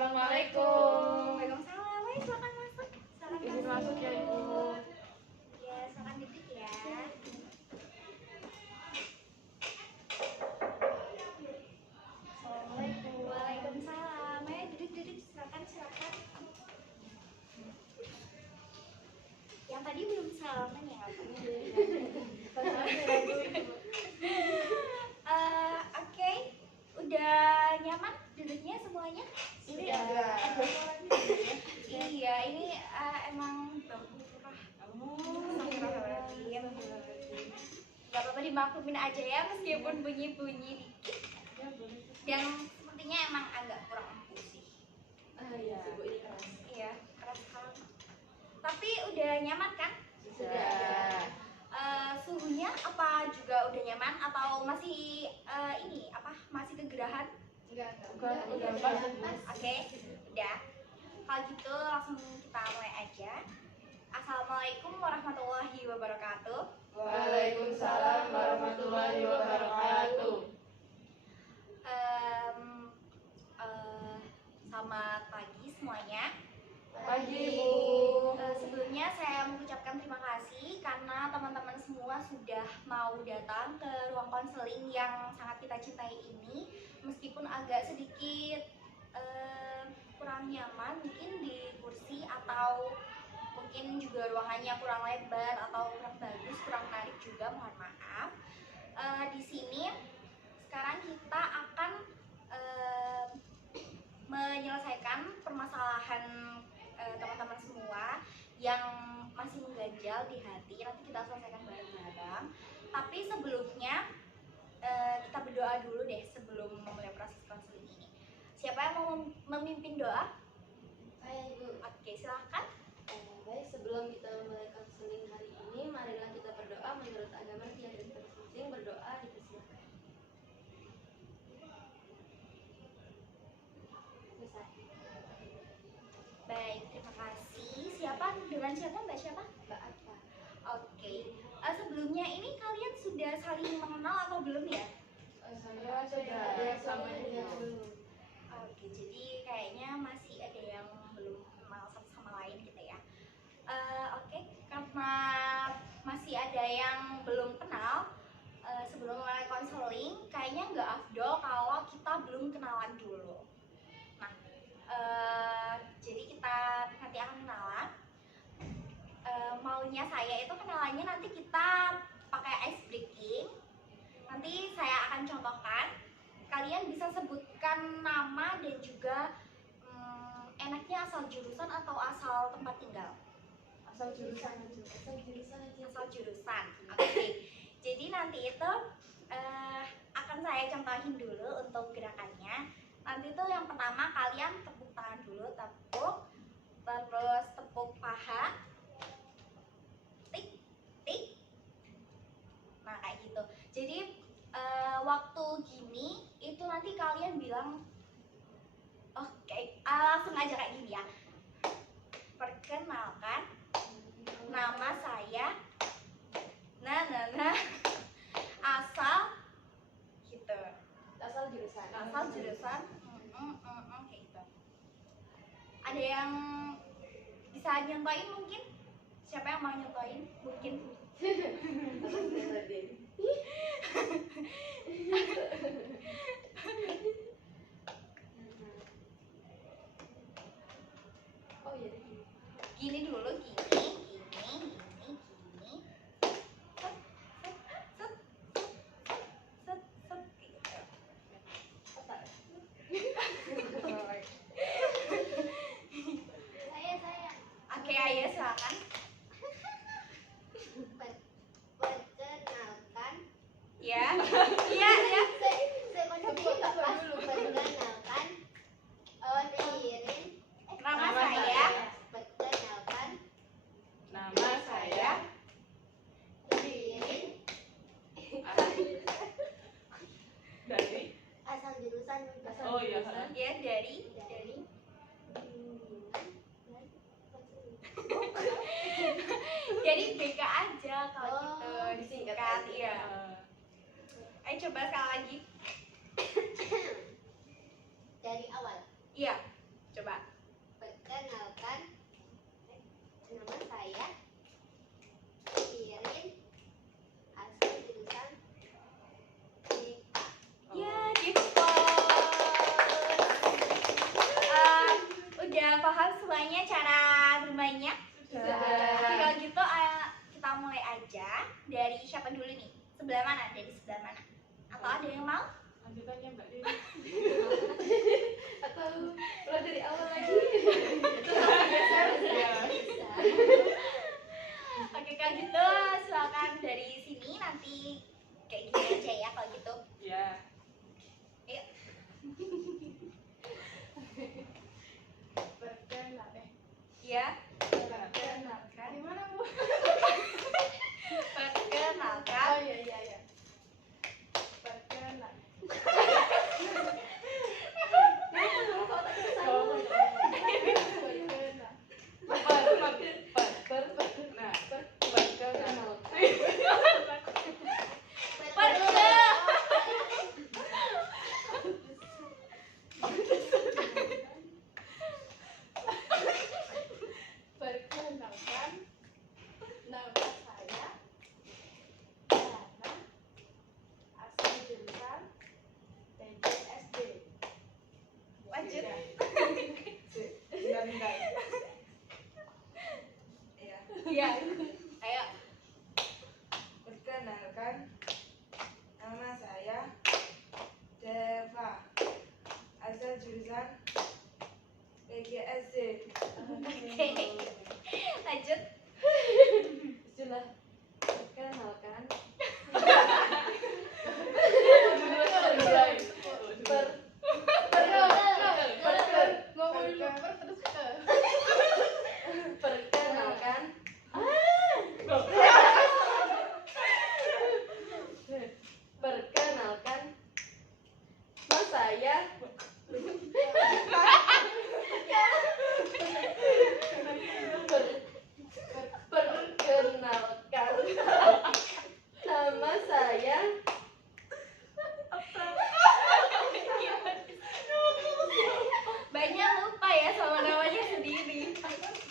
Assalamualaikum. Waalaikumsalam. Ayo silakan masuk. Silakan Izin masuk ya Ibu. Ya, silakan duduk ya. Assalamualaikum. Waalaikumsalam. Ayo duduk. Silakan. Yang tadi belum salaman ya? Oke. Udah nyaman duduknya semuanya? Iya, ini emang gak apa-apa dimaklumin aja ya meskipun bunyi-bunyi dikit. Dan sepertinya emang agak kurang empuk sih. Iya, keras sekali. Tapi udah nyaman kan? Sudah. Suhunya apa juga udah nyaman atau masih masih kegerahan? Udah pas. Oke, udah. Kalau gitu langsung kita mulai aja. Assalamualaikum warahmatullahi wabarakatuh. Waalaikumsalam warahmatullahi wabarakatuh. Selamat pagi semuanya. Pagi Ibu. Sebelumnya saya mengucapkan terima kasih karena teman-teman semua sudah mau datang ke ruang konseling yang sangat kita cintai ini. Meskipun agak sedikit kurang nyaman mungkin di kursi atau mungkin juga ruangannya kurang lebar atau kurang bagus, kurang menarik juga, mohon maaf. Di sini sekarang kita akan menyelesaikan permasalahan teman-teman semua yang masih mengganjal di hati. Nanti kita selesaikan bareng-bareng. Tapi sebelumnya kita berdoa dulu deh sebelum memulai proses konseling ini. Siapa yang mau memimpin doa? Saya Ibu. Oke, silahkan. Baik, sebelum kita memulai konseling hari ini, marilah kita berdoa menurut agama tiap masing-masing. Berdoa dipersilakan. Selesai. Baik, terima kasih. Siapa? Dengan siapa? Mbak siapa? Mbak Atta. Oke. Sebelumnya ini kalian sudah saling mengenal atau belum ya? Saya sudah sama Ibu. Oke, jadi kayaknya masih ada yang belum kenal satu sama lain gitu ya. Oke, karena masih ada yang belum kenal, sebelum mulai konseling, kayaknya nggak afdol kalau kita belum kenalan dulu. Nah, jadi kita nanti akan kenalan. Maunya saya itu kenalannya nanti kita pakai ice breaking. Nanti saya akan contohkan. Kalian bisa sebutkan nama dan juga enaknya asal jurusan atau asal tempat tinggal. Asal jurusan. Asal jurusan. Oke. Jadi nanti itu akan saya contohin dulu untuk gerakannya. Nanti itu yang pertama kalian tepuk tangan dulu, terus tepuk paha, tik. Nah kayak gitu. Jadi waktu gini itu nanti kalian bilang langsung aja kayak gini ya. Perkenalkan, nama saya asal gitu. Asal jurusan. Kayak gitu. Ada yang bisa nyontoin mungkin? Siapa yang mau nyontoin? Mungkin. Oh iya. Gini dulu, gini. Set, gitu. Saya. Oke, ayo silakan. Perkenalkan. Ya. Saya mau coba dulu. Perkenalkan. Ririn. Nama saya. Perkenalkan. Nama saya Ririn. dari. Asal jurusan. Oh iya. Ya, dari. Jadi BK aja kalau gitu disingkat. Iya. Ayo coba sekali lagi. Dari awal. Iya. semuanya cara bermainnya? Sudah. Oke, kalau gitu kita mulai aja. Dari siapa dulu nih? Sebelah mana? Dari sebelah mana? Atau ada yang mau? Lanjutannya Mbak Dewi. Atau mulai dari awal lagi? Ya. Oke, kalau gitu silakan dari sini, nanti kayak gini aja ya kalau gitu. Ya. Ayo. Perkenalkan. Ya. Perkenalkan. Gimana Bu? Perkenalkan. Oh iya. Perkenalkan. Perkenalkan, nama saya Dana, asal jurusan TJSD. Lanjut. Bentar. Iya. Ayo. Perkenalkan, nama saya Deva, asal jurusan PGSD. Oke. Lanjut. Sudah. Perkenalkan. Perkenalkan. Perkenalkan. Mas saya. Perkenalkan. Nama saya. Banyak lupa ya sama namanya sendiri.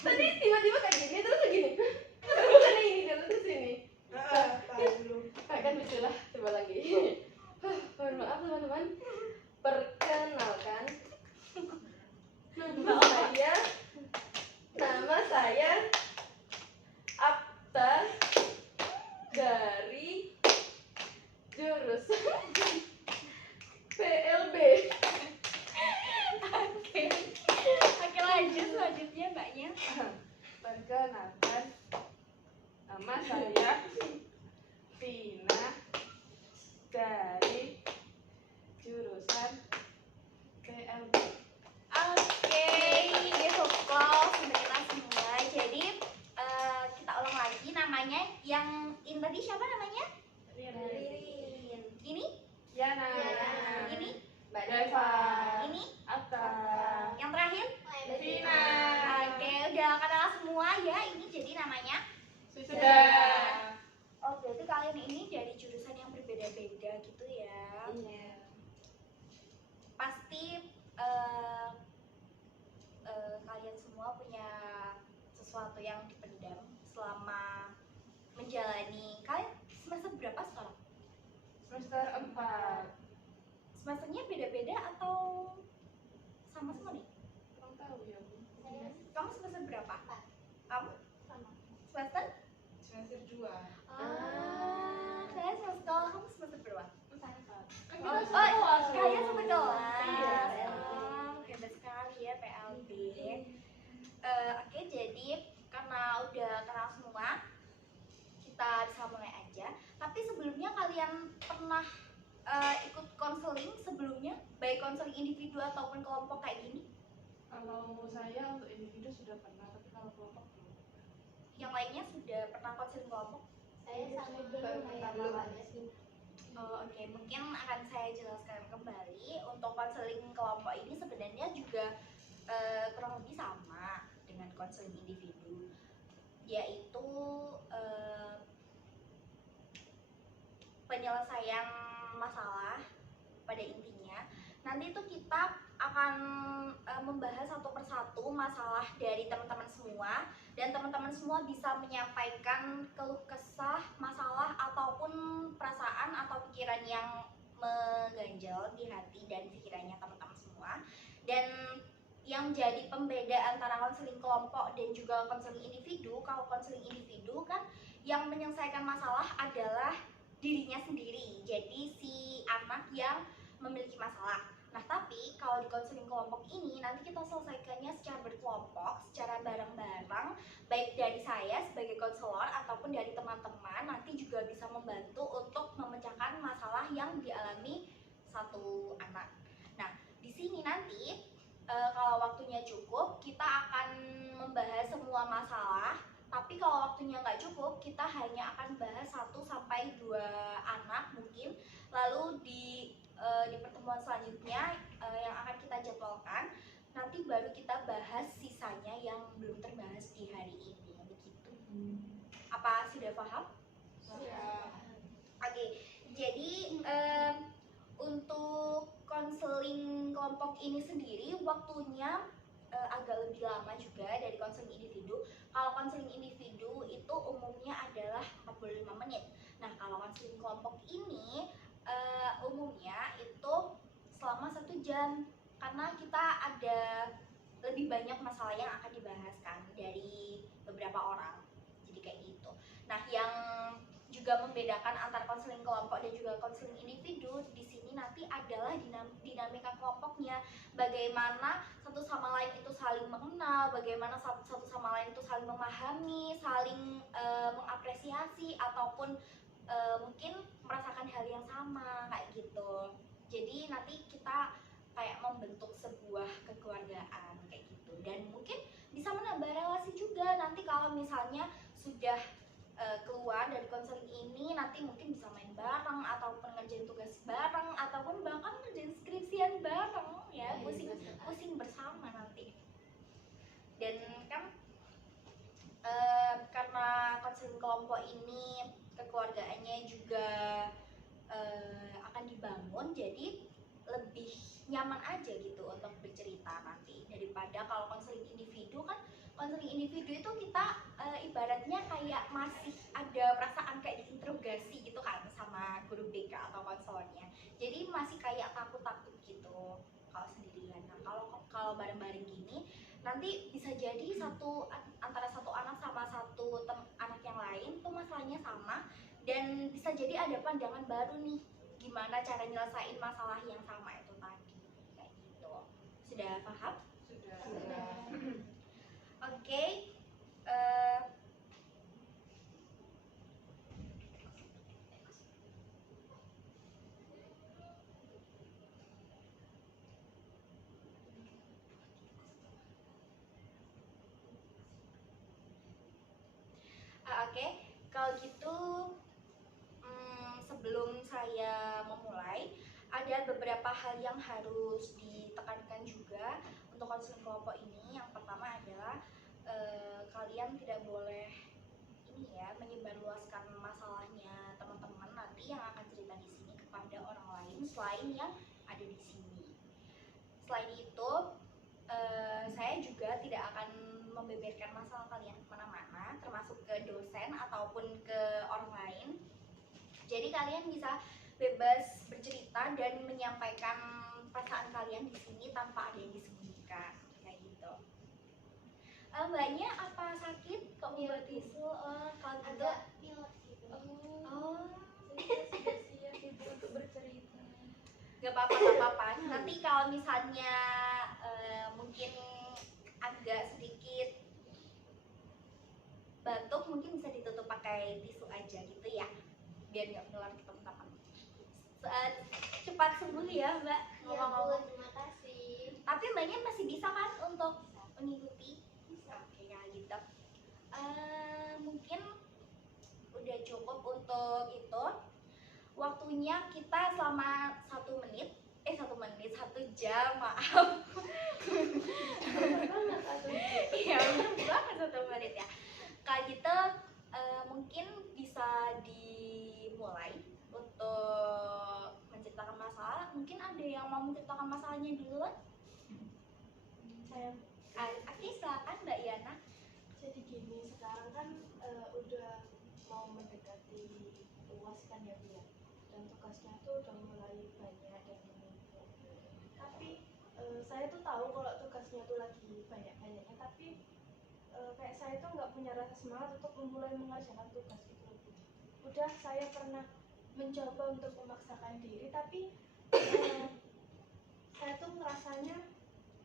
Tadi tiba-tiba kayak gini terus gini. Bukan ini dulu terus ini. Kan bismillah, coba lagi. Mohon maaf teman-teman. Perkenalkan. Nama saya Apta dari jurusan PLB. Oke. Oke, lanjut selanjutnya Mbaknya. Perkenalkan, nama saya Vina dari jurusan PLB. Oke, cukup sebenarnya semua. Jadi kita ulang lagi namanya. Yang ini tadi siapa namanya? Ririn. Ini? Yana. Ini? Mbak Deva. Ini? Atta. Yang terakhir? Vina. Oke, udah kenal semua ya. Ini jadi namanya. Sudah. Oh, berarti kalian ini dari jurusan yang berbeda-beda gitu ya. Iya. Pasti kalian semua punya sesuatu yang dipendam selama menjalani. Kalian semester berapa sekarang? Semester 4. Semesternya beda-beda atau sama semua nih? Kurang tahu ya Bu. Kamu semester berapa? Kamu? Semester? Semester 2. Saya semester, kamu semester berapa? Kan Oh, kita kelas, Bu. kalian satu kelas. Iya. Oh, hebat sekali ya PLB. Oke, jadi karena udah kenal semua, kita bisa mulai aja. Tapi sebelumnya kalian pernah ikut konseling sebelumnya, baik konseling individu ataupun kelompok kayak gini? Kalau saya untuk individu sudah pernah, tapi kalau kelompok belum. Yang lainnya sudah pernah konseling kelompok? Saya sama Baru pertama kali. Oh, oke. Mungkin akan saya jelaskan kembali. Untuk konseling kelompok ini sebenarnya juga kurang lebih sama dengan konseling individu, yaitu penyelesaian masalah pada intinya. Nanti itu kita akan membahas satu persatu masalah dari teman-teman semua, dan teman-teman semua bisa menyampaikan keluh kesah, masalah ataupun perasaan atau pikiran yang mengganjal di hati dan pikirannya teman-teman semua. Dan yang yang menjadi pembeda antara konseling kelompok dan juga konseling individu, kalau konseling individu kan yang menyelesaikan masalah adalah dirinya sendiri, jadi si anak yang memiliki masalah. Nah, tapi kalau di konseling kelompok ini nanti kita selesaikannya secara berkelompok, secara bareng-bareng, baik dari saya sebagai konselor ataupun dari teman-teman nanti juga bisa membantu untuk memecahkan masalah yang dialami satu anak. Nah, di sini nanti kalau waktunya cukup kita akan membahas semua masalah, tapi kalau waktunya nggak cukup kita hanya akan bahas 1-2 anak mungkin. Lalu di pertemuan selanjutnya yang akan kita jadwalkan nanti baru kita bahas sisanya yang belum terbahas di hari ini, begitu. Apa sudah paham? Sudah. Oke, jadi untuk konseling kelompok ini sendiri waktunya agak lebih lama juga dari konseling individu. Kalau konseling individu itu umumnya adalah 45 menit. Nah, kalau konseling kelompok ini umumnya itu selama 1 jam, karena kita ada lebih banyak masalah yang akan dibahaskan dari beberapa orang, jadi kayak gitu. Nah, yang juga membedakan antara konseling kelompok dan juga konseling individu di sini nanti adalah dinamika kelompoknya, bagaimana satu sama lain itu saling mengenal, bagaimana satu sama lain itu saling memahami, saling mengapresiasi ataupun mungkin merasakan hal yang sama kayak gitu. Jadi nanti kita kayak membentuk sebuah kekeluargaan kayak gitu, dan mungkin bisa menambah relasi juga nanti kalau misalnya sudah keluar dari konseling ini, nanti mungkin bisa main bareng ataupun ngerjain tugas bareng ataupun bahkan ngerjain skripsian bareng ya, pusing bersama nanti. Dan kan karena konseling kelompok ini kekeluargaannya juga akan dibangun, jadi lebih nyaman aja gitu untuk bercerita nanti daripada kalau konseling individu. Kan konseling individu itu kita ibaratnya kayak masih ada perasaan kayak diinterogasi gitu kan sama guru BK atau konselornya, jadi masih kayak takut-takut gitu kalau sendirian. Nah, kalau bareng-bareng gini nanti bisa jadi antara satu anak sama satu anak yang lain tuh masalahnya sama, dan bisa jadi ada pandangan baru nih gimana cara nyelesain masalah yang sama itu tadi kayak gitu. Sudah paham? Sudah. Oke. Oke, kalau gitu sebelum saya memulai, ada beberapa hal yang harus ditekankan juga untuk konseling kelompok ini. Yang pertama adalah kalian tidak boleh ini ya, menyebarluaskan masalahnya teman-teman nanti yang akan cerita di sini kepada orang lain selain yang ada di sini. Selain itu, saya juga tidak akan membeberkan masalah kalian kemana-mana, termasuk ke dosen ataupun ke orang lain. Jadi kalian bisa bebas bercerita dan menyampaikan perasaan kalian di sini tanpa ada yang disembunyikan kayak gitu. Mbaknya apa sakit? Kok membuat tisu? Kalau gitu pilek gitu. oh Sudah siap ibu untuk bercerita. nggak apa-apa. Nanti kalau misalnya mungkin agak sedikit batuk, mungkin bisa ditutup pakai tisu aja gitu ya, biar nggak menular ke teman-teman. Cepat sembuh ya Mbak. Ngomong-ngomong, terima kasih. tapi Mbaknya masih bisa kan untuk mengikuti? Oke, kalau gitu mungkin udah cukup untuk itu. Waktunya kita selama 1 menit, 1 jam, maaf. Banget atau Iya, bener banget 1 menit ya. Kalau gitu mungkin bisa dimulai untuk menceritakan masalah. Mungkin ada yang mau menceritakan masalahnya duluan? Saya Oke, silakan Mbak Yana. jadi gini, sekarang kan udah mau mendekati UAS kan ya Bu ya, dan tugasnya tuh udah mulai banyak dan menumpuk. Tapi saya tuh tahu kalau tugasnya tuh lagi banyak-banyaknya, tapi kayak saya tuh nggak punya rasa semangat untuk memulai mengerjakan tugas itu. Udah saya pernah mencoba untuk memaksakan diri, tapi saya tuh ngerasanya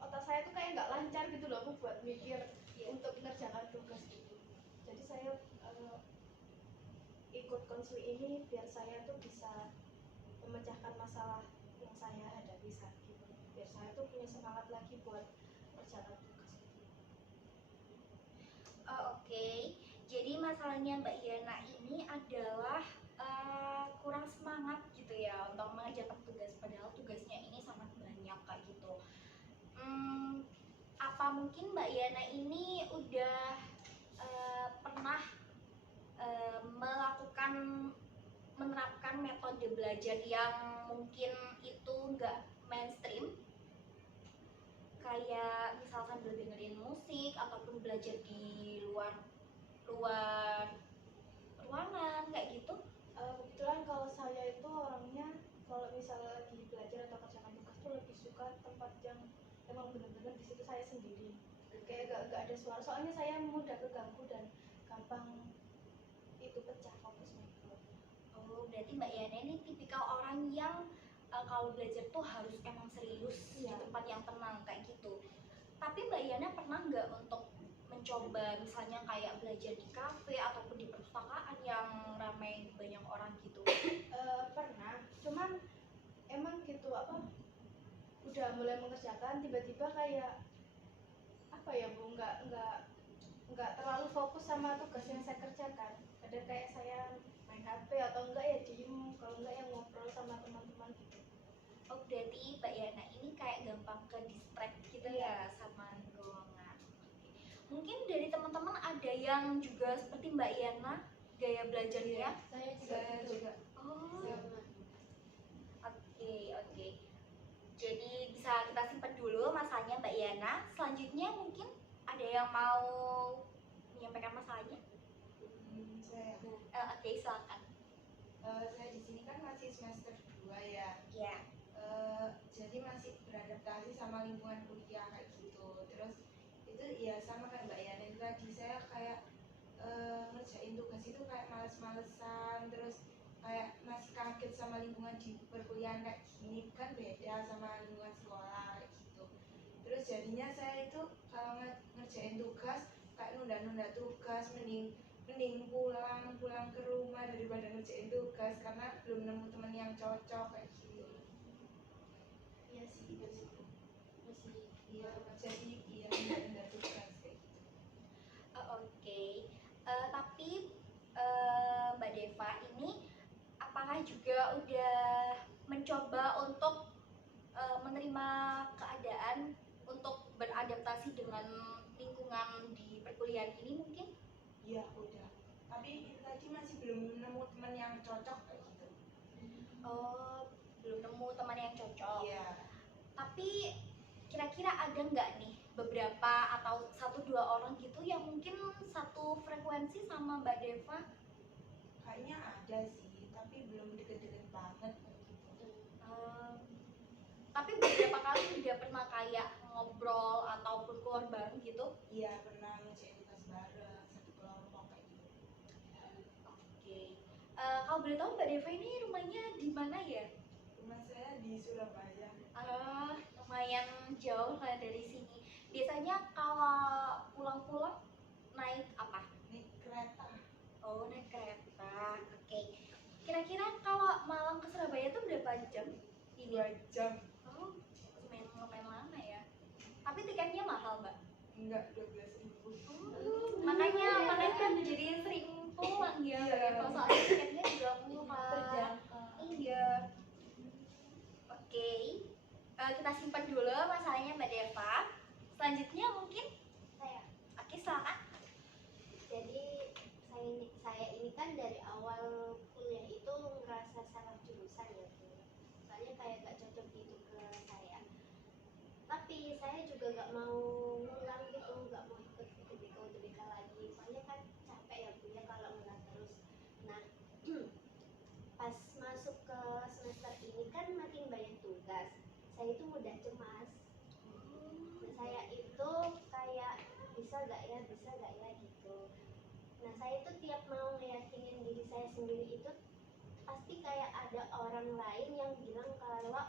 otak saya tuh kayak nggak lancar gitu loh, aku buat mikir untuk mengerjakan tugas gitu. Jadi saya ikut konseling ini biar saya tuh bisa memecahkan masalah yang saya hadapi saat itu, biar saya tuh punya semangat lagi buat mengerjakan tugas itu. Oke. Jadi masalahnya Mbak Yana ini adalah kurang semangat gitu ya untuk mengerjakan tugas, padahal tugasnya ini sangat banyak kayak gitu. Apa mungkin Mbak Yana ini udah pernah menerapkan metode belajar yang mungkin itu nggak mainstream, kayak misal sambil dengerin musik ataupun belajar di luar ruangan kayak gitu? Kebetulan kalau saya itu orangnya kalau misalnya lagi belajar atau kerjakan tugas tuh lebih suka tempat yang emang benar-benar di situ saya sendiri, kayak gak ada suara, soalnya saya mudah keganggu dan gampang itu pecah fokusnya gitu. Oh, berarti Mbak Yana ini tipikal orang yang kalau belajar tuh harus emang serius di Iya. tempat yang tenang kayak gitu. Tapi Mbak Yana pernah nggak untuk mencoba misalnya kayak belajar di kafe ataupun di perpustakaan yang ramai banyak orang gitu? Pernah, cuman emang gitu apa, udah mulai mengerjakan tiba-tiba kayak apa ya Bu, nggak terlalu fokus sama tugas yang saya kerjakan. Ada kayak saya main HP atau enggak ya diem, kalau enggak ya ngobrol sama teman-teman gitu. Oh, berarti Mbak Yana ini kayak gampang ke distract gitu ya sama lingkungan. Mungkin dari teman-teman ada yang juga seperti Mbak Yana gaya belajarnya? Saya Saya gitu. juga Oh, Sama. oke. Jadi bisa kita simpan dulu masalahnya Mbak Yana. Selanjutnya mungkin ada yang mau menyampaikan masalahnya? saya Oke, silakan. saya di sini kan masih semester 2 ya. Ya. Jadi masih beradaptasi sama lingkungan kuliah kayak gitu. Terus itu ya sama kayak Mbak Yani itu tadi, saya kayak ngerjain tugas itu kayak males-malesan, terus kayak masih kaget sama lingkungan di perkuliahan kayak gini, kan beda sama lingkungan sekolah kayak gitu. Terus jadinya saya itu kalau ngerjain tugas kayak nunda-nunda tugas, mending pulang ke rumah daripada ngerjain tugas karena belum nemu teman yang cocok kayak gitu. Iya sih, benar. Masih Iya, jadi iya nunda tugas kayak gitu. Oke. Tapi Mbak Deva ini apakah juga udah mencoba untuk menerima keadaan untuk beradaptasi dengan lingkungan di perkuliahan ini mungkin? Iya udah, tapi itu tadi masih belum nemu teman yang cocok kayak gitu. Oh, belum nemu teman yang cocok. Iya. Tapi kira-kira ada nggak nih beberapa atau 1-2 orang gitu yang mungkin satu frekuensi sama Mbak Deva? Kayaknya ada sih, tapi belum deket-deket banget kayak gitu. Tapi beberapa kali udah pernah kayak ngobrol ataupun keluar bareng gitu? Iya pernah ngerjain tugas bareng satu kelompok kayak gitu. Oke. Kalau boleh tahu Mbak Deva ini rumahnya di mana ya? Rumah saya di Surabaya. Lumayan jauh lah dari sini. Biasanya kalau pulang-pulang naik apa? Naik kereta Oh, naik kereta. Oke. Kira-kira kalau Malang ke Surabaya tuh berapa jam? 2 jam. Oh, lumayan lama ya. Tapi tiketnya mahal, Mbak. Enggak, 12.000. Makanya jadi sering pulang ya. Iya. Soalnya tiketnya juga murah. terjangkau. Iya. Oke. Kita simpan dulu masalahnya Mbak Deva. Selanjutnya mungkin Saya. Oke, silakan. Jadi saya ini kan dari awal kuliah itu ngerasa salah jurusan ya Bu. Soalnya kayak gak cocok gitu ke saya. Tapi saya juga gak mau ngulang gitu, gak mau ikut UTBK lagi. Soalnya kan capek ya Bu ya kalau ngulang terus. Nah, pas masuk ke semester ini kan makin banyak tugas. Saya itu mudah cemas. bisa gak ya gitu. Nah saya tuh tiap mau ngeyakinin diri saya sendiri itu pasti kayak ada orang lain yang bilang kalau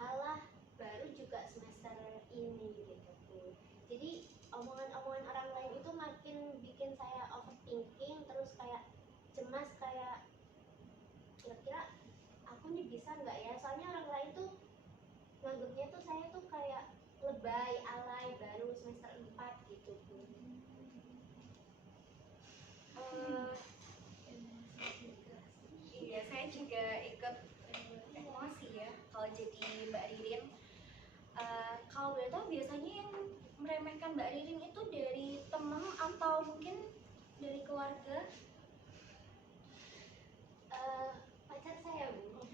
halah baru juga semester ini gitu. Jadi omongan-omongan orang lain itu makin bikin saya overthinking, terus kayak cemas, kayak kira-kira aku nih bisa nggak ya, soalnya orang lain tuh nganggapnya tuh saya tuh kayak lebay, alay, baru semester 4 gitu Bu. Iya, saya juga ikut emosi ya kalau jadi Mbak Ririn. Kalau boleh tahu biasanya yang meremehkan Mbak Ririn itu dari teman atau mungkin dari keluarga? Pacar saya Bu.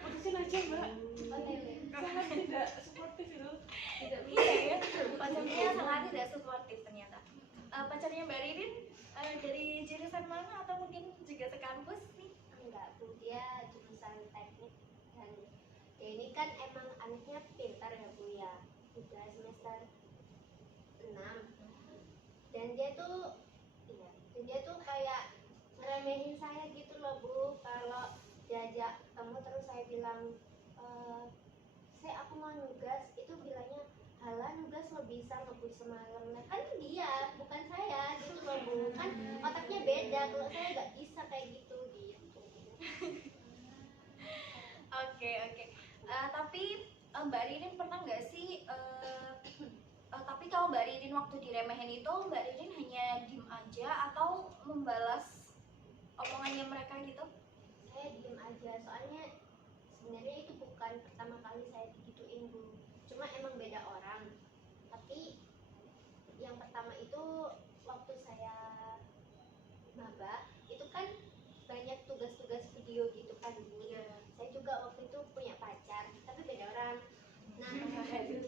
Putusin aja Mbak. Oke. Sangat tidak suportif itu. Tidak bisa. Iya ya, pacarnya sangat tidak suportif ternyata. Pacarnya Mbak Ririn dari jurusan mana atau mungkin juga sekampus nih? Enggak Bu, dia jurusan teknik, dan dia ini kan emang anaknya pintar ya Bu ya, udah semester 6. Dan dia tuh kayak ngeremehin saya gitu loh Bu. Kalau diajak kamu terus saya bilang aku mau nugas, itu bilangnya halah nugas lo bisa ngebut semalam. Nah kan dia bukan saya gitu loh Bu, kan otaknya beda, kalau saya nggak bisa kayak gitu. Oke. Tapi Mbak Ririn pernah nggak sih? Tapi kalau Mbak Ririn waktu diremehin itu, Mbak Ririn hanya diem aja atau membalas omongannya mereka gitu? Saya diem aja, soalnya sebenarnya itu bukan pertama kali saya digituin Bu, cuma emang beda orang. Tapi yang pertama itu waktu saya maba, itu kan banyak tugas-tugas video gitu kan Bu. Saya juga waktu itu punya pacar, tapi beda orang. Nah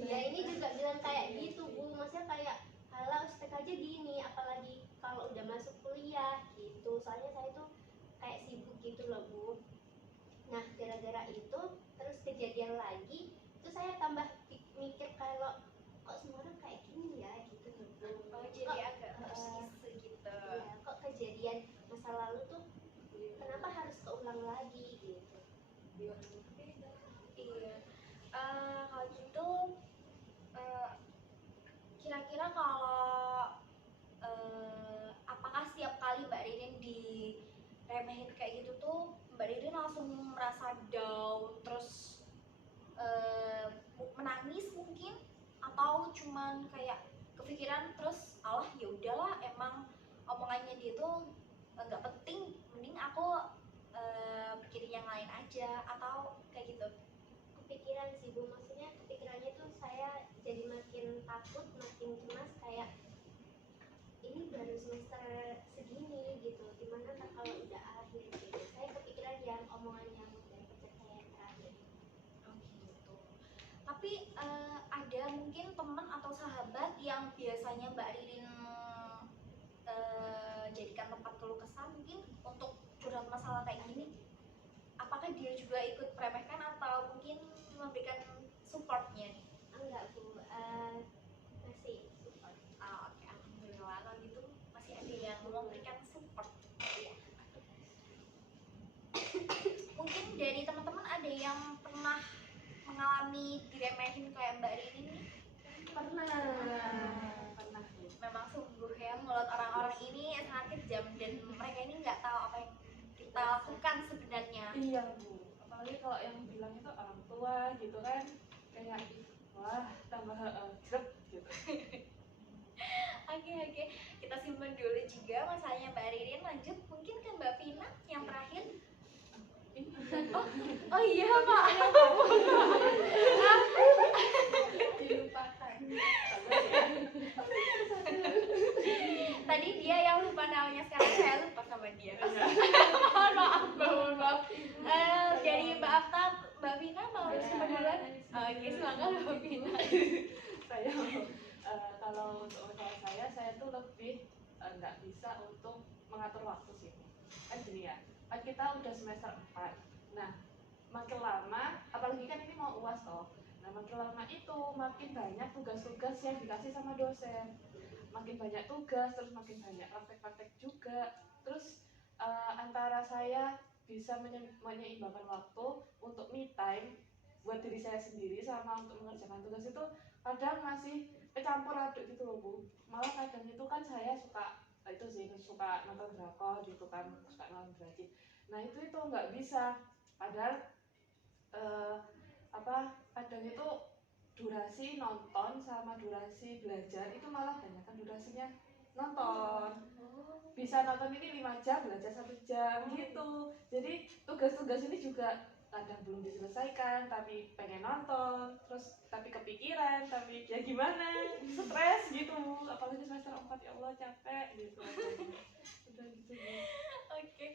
dia ini juga bilang kayak gitu Bu, maksudnya kayak halah ustek aja gini, apalagi kalau udah masuk kuliah gitu, soalnya saya tuh kayak sibuk gitu loh Bu. Nah gara-gara itu terus kejadian lagi, itu saya tambah mikir kalau kok semua orang kayak gini ya gitu loh Bu. Oh, jadi agak terus gitu. Ya, kok kejadian masa lalu tuh kenapa harus keulang lagi gitu. Iya. Kalau gitu, kira-kira kalau apakah setiap kali Mbak Ririn diremehin kayak gitu tuh Mbak Ririn langsung merasa down, terus menangis mungkin, atau cuman kayak kepikiran terus Allah ya udahlah emang omongannya dia tuh nggak penting, mending aku pikirin yang lain aja, atau kayak gitu? Kepikiran sih Bu, maksudnya kepikirannya tuh saya jadi makin takut, makin cemas, kayak ini baru semester segini gitu, gimana kan kalau udah akhir gitu. Saya kepikiran yang omongan yang dari pacar saya yang terakhir. Oh gitu. Tapi ada mungkin teman atau sahabat yang biasanya Mbak Ririn jadikan tempat keluh kesah mungkin untuk curhat masalah kayak gini, apakah dia juga ikut meremehkan atau mungkin memberikan supportnya nih? Enggak Bu, masih support. Oke, alhamdulillah kalau gitu masih ada yang memberikan support. Iya. Mungkin dari teman-teman ada yang pernah mengalami diremehin kayak Mbak Ririn nih? Pernah. Memang sungguh ya, mulut orang-orang ini sangat kejam dan mereka ini nggak tahu apa yang kita lakukan sebenarnya. Iya Bu, apalagi kalau yang bilang itu orang tua gitu kan, kayak wah tambah grep gitu. Oke, kita simpan dulu juga masalahnya Mbak Ririn. Lanjut mungkin ke Mbak Vina yang terakhir. Oh iya Pak. Dilupakan. Tadi dia yang lupa namanya, sekarang saya lupa sama dia. Mohon maaf. Dari Mbak Afta, Mbak Vina mau simpan duluan? Oke, silakan Mbak Vina. Saya kalau untuk masalah saya tuh lebih nggak bisa untuk mengatur waktu sih. Kan gini ya, kan kita udah semester 4. Nah makin lama, apalagi kan ini mau UAS toh, nah makin lama itu makin banyak tugas-tugas yang dikasih sama dosen, makin banyak tugas, terus makin banyak praktek-praktek juga. Terus antara saya bisa menyeimbangkan waktu untuk me time buat diri saya sendiri sama untuk mengerjakan tugas itu kadang masih kecampur aduk gitu loh Bu. Malah kadang itu kan saya suka nonton drakor gitu kan, suka nonton drajin. Nah itu nggak bisa, padahal kadang itu durasi nonton sama durasi belajar itu malah banyak kan durasinya nonton. Bisa nonton ini 5 jam, belajar 1 jam gitu. Jadi tugas-tugas ini juga kadang belum diselesaikan tapi pengen nonton, terus tapi kepikiran, tapi ya gimana, stres gitu. Apalagi semester 4 ya Allah capek gitu. Udah gitu. Oke.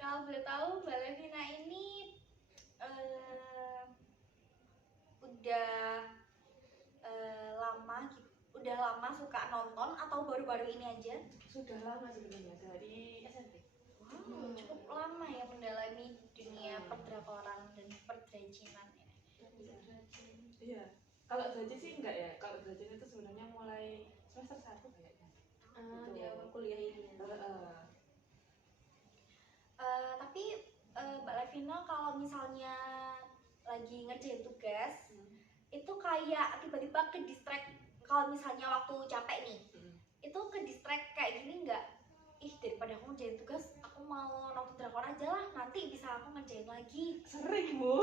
Kalau boleh tahu Mbak Levina ini udah lama suka nonton atau baru-baru ini aja? Sudah lama sebenarnya, dari SMP. Wow, cukup lama ya mendalami dunia perdrakoran dan perdrajinan ini. Iya. Kalau drajin sih enggak ya. Kalau drajin itu sebenarnya mulai semester 1 kayaknya. Di awal kuliah ini. Tapi Mbak Levina kalau misalnya lagi ngerjain tugas, itu kayak tiba-tiba ke distract. Kalau misalnya waktu capek nih, itu ke distract kayak gini nggak? Ih, daripada aku ngerjain tugas, aku mau nonton drakor aja lah, nanti bisa aku ngerjain lagi. Sering Bu.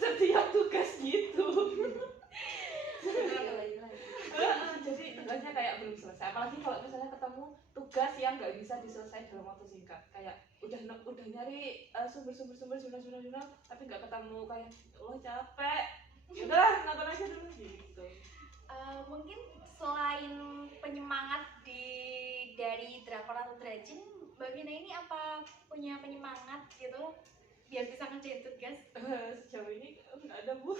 Setiap tugas gitu. Jadi tugasnya kayak belum selesai. Apalagi kalau misalnya ketemu tugas yang nggak bisa diselesaikan dalam waktu singkat. Kayak udah nyari sumber-sumber jurnal, tapi nggak ketemu, kayak oh capek. Udahlah nonton aja dulu gitu. Mungkin selain penyemangat dari drakor atau drajin, Mbak Vina ini apa punya penyemangat gitu biar bisa ngerjain tugas? Sejauh ini nggak ada Bu.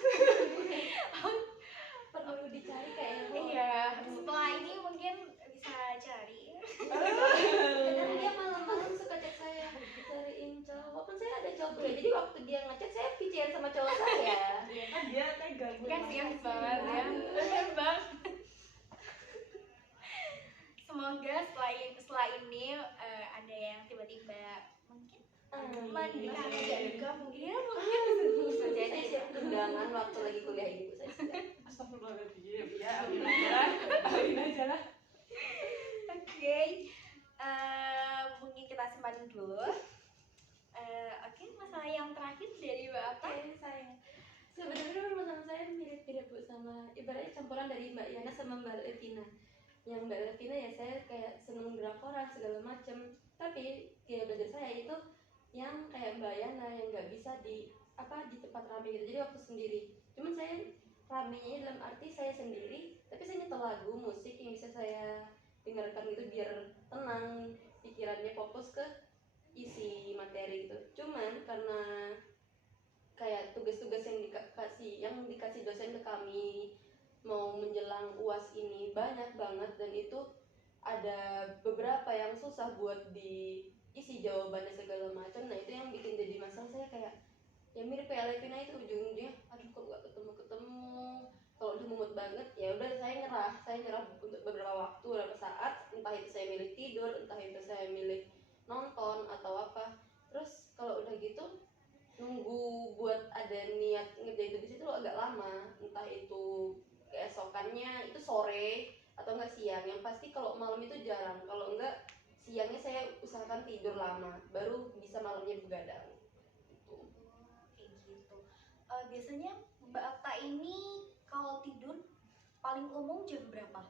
Perlu dicari kayaknya Bu. Iya, setelah ini mungkin bisa cari. Kadang dia malam-malam suka chat saya, cariin cowok. Kan saya ada cowok ya, jadi waktu dia ngechat saya VCN sama cowok saya. Iya kan dia tega Bu. Kasian banget ya. Kasian banget. Semoga setelah ini ada yang tiba-tiba mungkin mendekati juga mungkin. Iya, mungkin bisa jadi. Saya siap undangan waktu lagi kuliah ini Bu, saya siap. Astagfirullahaladzim. Ya amin aja lah. Oke, mungkin kita simpan dulu. Oke, masalah yang terakhir dari Mbak apa? Saya sebenarnya masalah saya mirip-mirip Bu, sama ibaratnya campuran dari Mbak Yana sama Mbak Levina. Yang Mbak Levina ya saya kayak seneng drakoran segala macem, tapi gaya belajar saya itu yang kayak Mbak Yana yang nggak bisa di tempat rame gitu, jadi waktu sendiri. Cuman saya ramenya dalam arti saya sendiri, tapi saya nyetel lagu musik yang bisa saya dengarkan gitu biar tenang pikirannya, fokus ke isi materi gitu. Cuman karena kayak tugas-tugas yang dikasih dosen ke kami mau menjelang UAS ini banyak banget, dan itu ada beberapa yang susah buat diisi jawabannya segala macam. Nah itu yang bikin jadi masalah saya, kayak ya mirip kayak Levina itu, ujung-ujungnya aduh kok gak ketemu. Kalau udah mumet banget ya udah saya nyerah untuk beberapa waktu, beberapa saat, entah itu saya milih tidur, entah itu saya milih nonton atau apa. Terus kalau udah gitu nunggu buat ada niat ngerjain tugas itu agak lama, entah itu keesokannya itu sore atau enggak siang. Yang pasti kalau malam itu jarang, kalau enggak siangnya saya usahakan tidur lama baru bisa malamnya begadang gitu. Kayak gitu. Biasanya Mbak Atta ini kalau tidur paling umum jam berapa?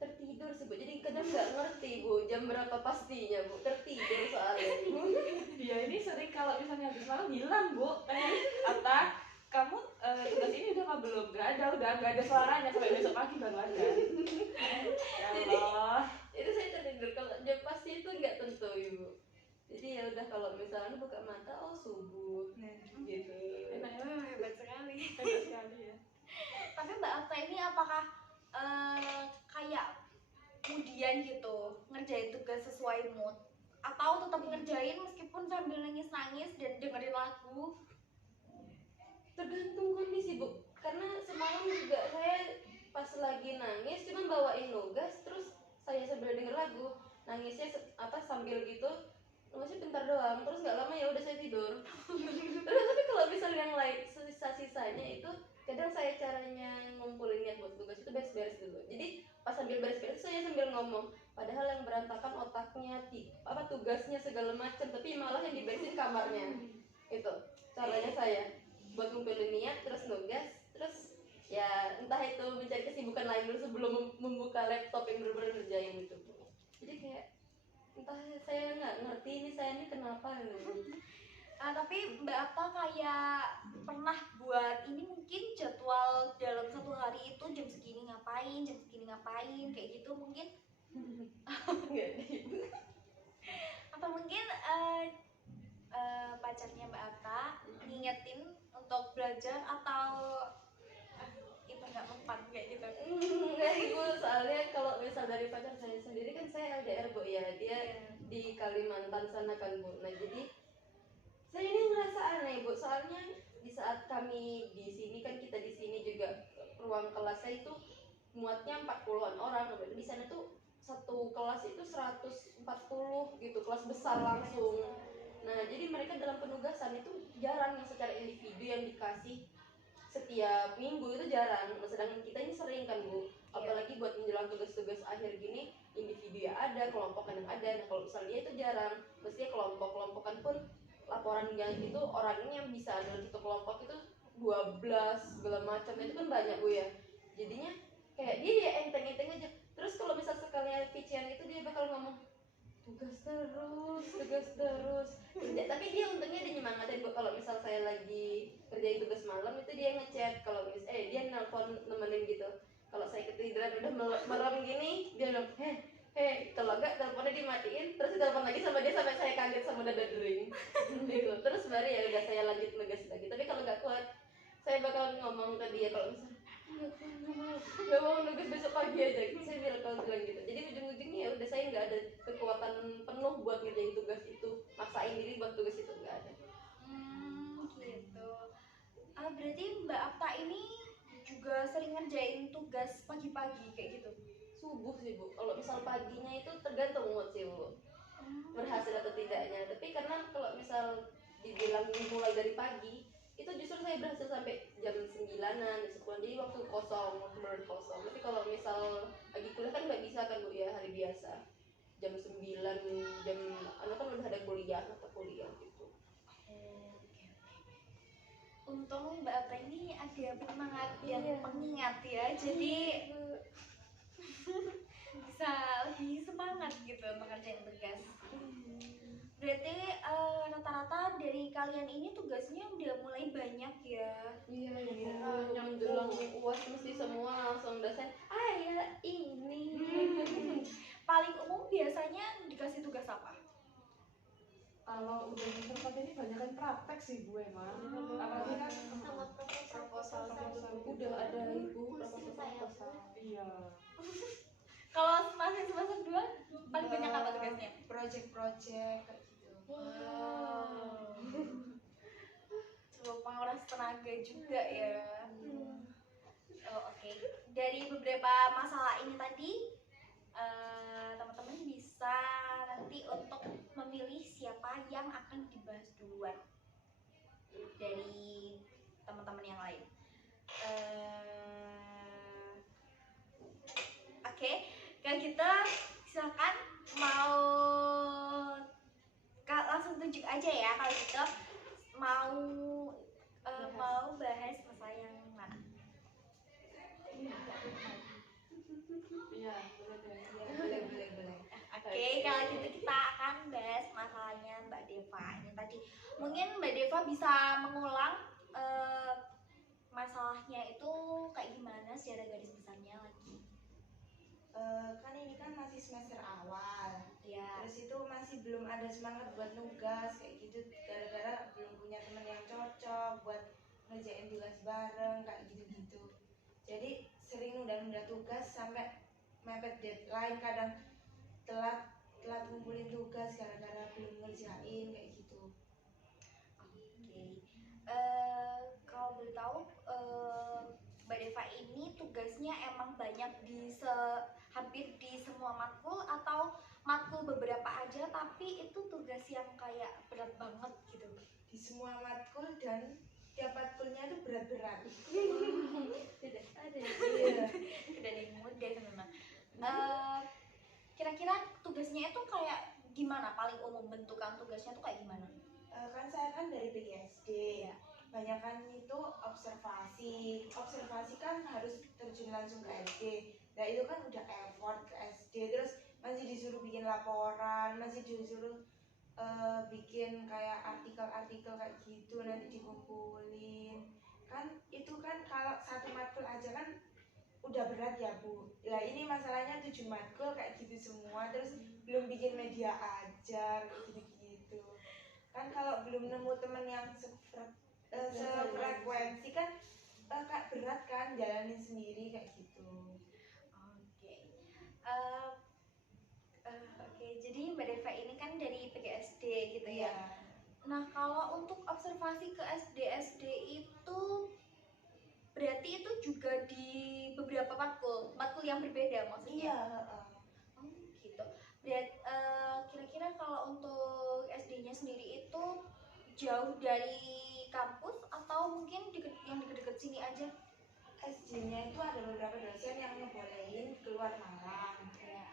Tertidur sih Bu, jadi kadang nggak ngerti Bu jam berapa pastinya Bu, tertidur soalnya. Dia ini sering kalau misalnya habis malam bilang Bu, Atta kamu tugas ini udah belum? Udah nggak ada suaranya, sampai besok pagi baru ada. Ya Allah. Itu saya tertidur, kalau jam pasti itu nggak tentu Ibu. Jadi ya udah kalau misalnya buka mata oh subuh gitu. Hebat sekali. Hebat sekali ya. Tapi Mbak Atta ini apakah kayak kemudian gitu ngerjain tugas sesuai mood, atau tetap ngerjain meskipun sambil nangis-nangis dan dengerin lagu? Tergantung kondisi Bu, karena lagi nangis cuman bawain nugas, terus saya sambil denger lagu, nangisnya sambil gitu, nugasnya bentar doang, terus nggak lama ya udah saya tidur. Terus tapi kalau misalnya yang lain sisa-sisanya itu kadang saya caranya ngumpulin niat buat tugas itu beres-beres dulu. Jadi pas sambil beres-beres saya sambil ngomong, padahal yang berantakan otaknya, tugasnya segala macam, tapi malah yang diberesin kamarnya. Itu caranya saya buat ngumpulin niat, terus nugas, terus ya entah itu mencari kesibukan lain dulu sebelum membuka laptop yang benar-benar ngerjain gitu. Jadi kayak entah saya nggak ngerti ini saya ini kenapa gitu. Tapi Mbak Apta kayak pernah buat ini mungkin jadwal dalam satu hari itu jam segini ngapain, kayak gitu mungkin? Enggak deh. Atau mungkin pacarnya Mbak Apta ngingetin untuk belajar atau itu nggak mempan kayak gitu? Enggak ibu, soalnya kalau misal dari pacar saya sendiri kan saya LDR bu ya, dia di Kalimantan sana kan bu. Nah jadi saya ini ngerasa aneh bu, soalnya di saat kami di sini kan kita di sini juga ruang kelas saya itu muatnya 40-an orang, di sana tuh satu kelas itu 140 gitu, kelas besar langsung. Nah jadi mereka dalam penugasan itu jarang yang secara individu yang dikasih setiap minggu, itu jarang. Sedangkan kita ini sering kan bu, apalagi buat menjelang tugas-tugas akhir gini, individu ya ada, kelompokan yang ada. Nah kalau misalnya itu jarang, mestinya kelompok-kelompokan pun laporannya itu orangnya yang bisa dalam satu kelompok itu 12 segala macam, itu kan banyak bu ya. Jadinya kayak dia enteng-enteng aja. Terus kalau misal sekalian Vician itu dia bakal ngomong tugas terus kerja, tapi dia untungnya dia nyemangatin bu. Kalau misal saya lagi kerjain tugas malam itu dia ngechat, kalau dia nelpon nemenin gitu. Kalau saya ketiduran udah merem gini, dia bilang kalau enggak teleponnya dimatiin, terus ditelepon lagi sama dia sampai saya kaget sama dada dering gitu. Terus baru ya udah saya lanjut nugas lagi. Tapi kalau nggak kuat saya bakal ngomong ke dia, kalau misal nggak mau nugas besok pagi aja, saya bilang gitu. Jadi ujung-ujungnya ya udah saya nggak ada kekuatan penuh buat ngerjain tugas itu, maksain diri buat tugas itu nggak ada. Gitu. Berarti Mbak Apta ini juga sering ngerjain tugas pagi-pagi kayak gitu? Subuh sih bu, kalau misal paginya itu tergantung mood sih bu, berhasil atau tidaknya. Tapi karena kalau misal dibilang dimulai dari pagi, itu justru saya berhasil sampai jam 9-an, jam 10-an, jadi waktu kosong, benar kosong. Tapi kalau misal lagi kuliah kan nggak bisa kan bu ya, hari biasa jam 9, jam anak kan udah ada kuliah gitu. Untung Mbak Apta ini ada penyemangat dan pengingat ya, jadi bisa lebih semangat gitu untuk ngerjain tugas. Berarti rata-rata dari kalian ini tugasnya udah mulai banyak ya? Iya. Yang menjelang UAS mesti semua langsung dosen ya ini. Paling umum biasanya dikasih tugas apa? Kalau udah di tempat ini banyak kan praktek sih bu emang. Apalagi kan sama proposal Udah ada ibu pusing saya Bu. iya. Kalau semester 2 paling banyak apa tugasnya? Project kayak gitu. Cukup menguras tenaga juga ya. Oke. Dari beberapa masalah ini tadi, teman-teman bisa nanti untuk memilih siapa yang akan dibahas duluan dari teman-teman yang lain. Oke, kalau gitu silakan mau langsung tunjuk aja ya kalau gitu mau bahas masalah yang mana? Iya, boleh deh. Boleh. Oke, kalau gitu kita akan bahas masalahnya Mbak Deva. Ini tadi mungkin Mbak Deva bisa mengulang masalahnya itu kayak gimana secara garis besarnya lagi. Kan ini kan masih semester awal, Ya. terus itu masih belum ada semangat buat nugas kayak gitu, gara-gara belum punya teman yang cocok buat ngerjain tugas bareng kayak gitu. Jadi sering nunda-nunda tugas sampai mepet deadline, kadang telat ngumpulin tugas gara-gara belum ngerjain kayak gitu. Oke. Kalau boleh tahu Mbak Deva ini tugasnya emang banyak hampir di semua matkul, atau matkul beberapa aja tapi itu tugas yang kayak berat banget gitu? Di semua matkul, dan tiap matkulnya itu berat-berat. Tidak ada. Iya. Dan yang mudah memang. Kira-kira tugasnya itu kayak gimana? Paling umum bentukan tugasnya tuh kayak gimana? Kan saya kan dari PGSD. Iya. Banyakan itu observasi kan harus terjun langsung ke SD. Nah itu kan udah effort ke SD, terus masih disuruh bikin laporan, masih disuruh bikin kayak artikel-artikel kayak gitu, nanti dikumpulin. Kan itu kan kalau satu matkul aja kan udah berat ya Bu. Lah ini masalahnya 7 matkul kayak gitu semua, terus belum bikin media ajar kayak gitu-gitu. Kan kalau belum nemu temen yang sefrekuensi kan kayak berat kan jalanin sendiri kayak gitu. Oke. Oke, jadi Mbak Deva ini kan dari PGSD gitu ya. Iya. Nah, kalau untuk observasi ke SD itu berarti itu juga di beberapa matkul yang berbeda maksudnya? Iya. Oh, gitu. Kira-kira kalau untuk SD-nya sendiri itu jauh dari kampus atau mungkin yang deket-deket sini aja? SD-nya itu ada beberapa dosen yang ngebolehin keluar Malang. Ya.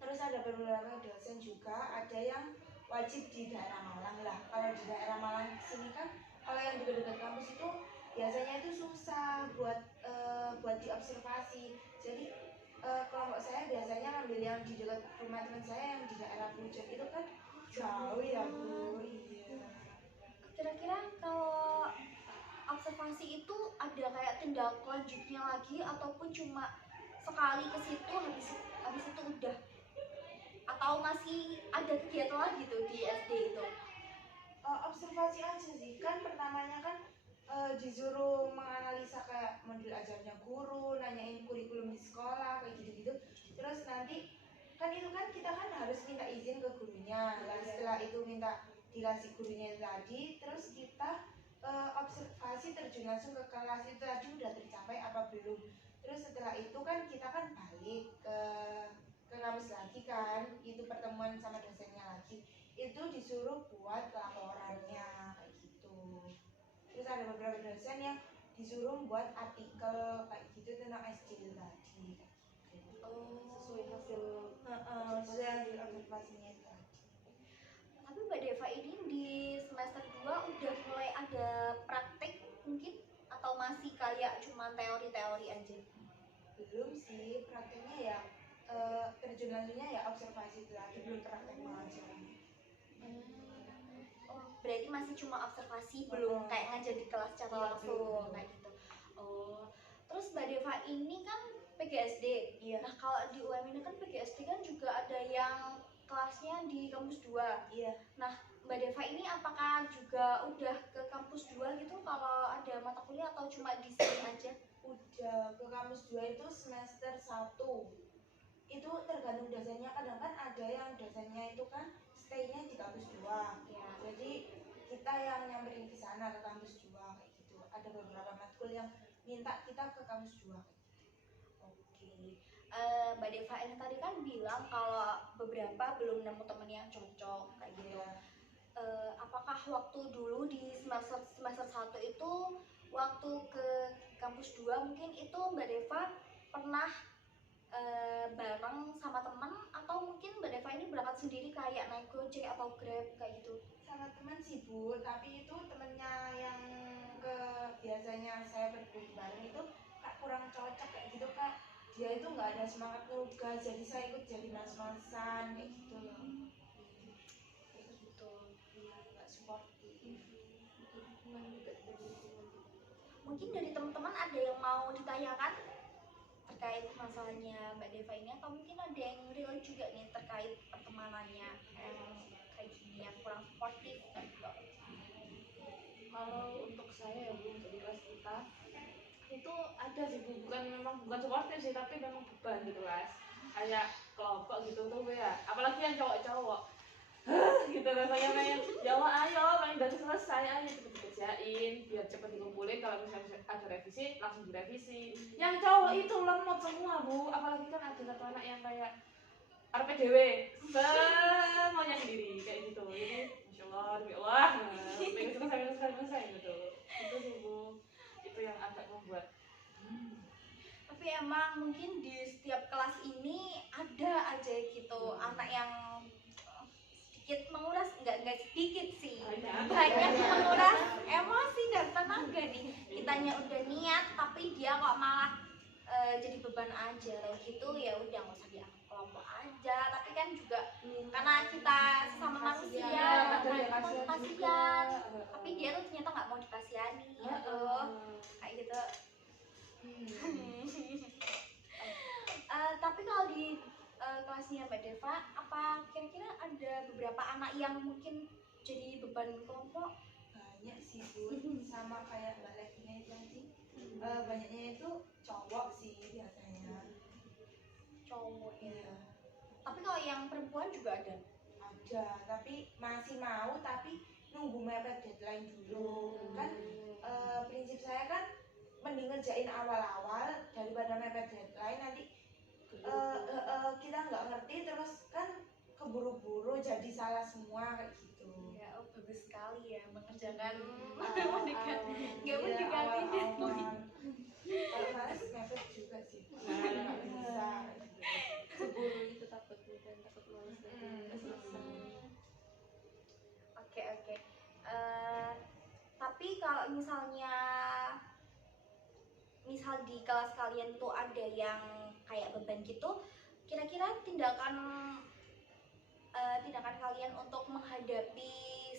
Terus ada beberapa dosen juga ada yang wajib di daerah Malang lah. Kalau di daerah Malang sini kan, kalau yang dekat-dekat kampus itu biasanya itu susah buat diobservasi. Jadi kelompok saya biasanya ngambil yang di dekat rumah teman saya yang di daerah Puncak itu kan jauh ya Bu. Iya. Kira-kira kalau observasi itu ada kayak tindak lanjutnya lagi ataupun cuma sekali ke situ habis itu udah, atau masih ada kegiatan lagi tuh di SD itu? Observasi aja sih, kan pertamanya kan disuruh menganalisa kayak modul ajarnya guru, nanyain kurikulum di sekolah kayak gitu-gitu. Terus nanti kan itu kan kita kan harus minta izin ke gurunya. Nah, setelah itu minta dikasih gurunya tadi, terus kita observasi terjun langsung ke kelas itu tadi udah tercapai apa belum. Terus setelah itu kan kita kan balik ke kampus lagi kan, itu pertemuan sama dosennya lagi, itu disuruh buat laporannya kayak gitu. Terus ada beberapa dosen yang disuruh buat artikel kayak gitu tentang SD tadi. Sesuai hasil Sesuai hasil observasinya itu tadi. Tapi Mbak Deva ini di semester 2 udah mulai ada praktek mungkin, atau masih kayak cuma teori-teori aja? Belum sih, prakteknya ya terjun langsungnya ya observasi itu lagi, belum praktek mengajar. Oh, berarti masih cuma observasi, belum kayak ngajar di kelas secara Iya, langsung belum. kayak gitu. Oh, terus Mbak Deva ini kan PGSD. Iya. Nah, kalau di UM ini kan PGSD kan juga ada yang kelasnya di kampus 2. Iya. Nah, Mbak Deva ini apakah juga udah ke kampus 2 gitu kalau ada mata kuliah, atau cuma di sini aja? Udah ke kampus 2 itu semester 1. Itu tergantung dosennya, kadang kan ada yang dosennya itu kan stay-nya di kampus 2. Ya. Jadi kita yang nyamperin ke sana ke kampus 2 kayak gitu. Ada beberapa matkul yang minta kita ke kampus 2 kayak gitu. Oke. Mbak Deva ini tadi kan bilang kalau beberapa belum nemu temen yang cocok kayak gitu. Iya. Apakah waktu dulu di semester 1 itu waktu ke kampus 2 mungkin itu Mbak Deva pernah bareng sama teman, atau mungkin Mbak Deva ini berangkat sendiri kayak naik Gojek atau Grab kayak gitu? Sama teman sih Bu, tapi itu temennya yang ke biasanya saya berdua bareng itu kak kurang cocok kayak gitu Kak. Dia itu nggak ada semangat nugas, jadi saya ikut jadi mas-masan kayak gitu loh. Kayak gitu. Iya, nggak sportif. Mungkin dari teman-teman ada yang mau ditanyakan terkait masalahnya Mbak Deva ini, atau mungkin ada yang relate juga nih terkait pertemanannya yang kayak gini, yang kurang sportif gitu. Kalau untuk saya ya Bu, untuk di kelas kita itu ada sih Bu, bukan supportif sih, tapi memang beban gitu Mas, kayak kelompok gitu tuh ya, apalagi yang cowok-cowok gitu rasanya pengen ya Allah ayo main dan selesai aja cepet dikerjain biar cepet dikumpulin kalau misalnya ada revisi langsung direvisi. Yang cowok itu lemot semua Bu, apalagi kan ada satu anak yang kayak RPDW semuanya sendiri kayak gitu. Ini masya Allah pengen selesai gitu. Itu sih Bu, itu yang agak membuat Tapi emang mungkin di setiap kelas ini ada aja gitu anak yang sedikit menguras, enggak sedikit sih, banyak menguras emosi dan tenaga nih. Kitanya udah niat tapi dia kok malah jadi beban aja kayak gitu. Ya udah nggak usah dianggap kelompok aja, tapi kan juga karena kita sesama manusia ada yang kita kasihan, tapi dia tuh ternyata nggak mau dikasihani gitu kayak gitu. Tapi kalau di kelasnya Mbak Deva, apa kira-kira ada beberapa anak yang mungkin jadi beban kelompok? Banyak sih Bu, sama kayak Mbak Levina itu tadi. Banyaknya itu cowok sih biasanya. Cowok ya. Iya, Tapi kalau yang perempuan juga ada. ada, tapi masih mau tapi nunggu mepet deadline dulu. Kan prinsip saya kan mending ngerjain awal-awal daripada mepet deadline nanti kita nggak ngerti terus kan keburu-buru jadi salah semua kayak gitu. Ya, oh, bagus sekali ya mengerjakan Awal-awal. mendekati. Nggak Iya, mendekati deadline. awal-awal. Kalau males mepet juga sih. Nggak bisa. Keburu itu takutnya kan takut males nanti nggak selesai. Oke. Tapi kalau misalnya misal di kelas kalian tuh ada yang kayak beban gitu, kira-kira tindakan kalian untuk menghadapi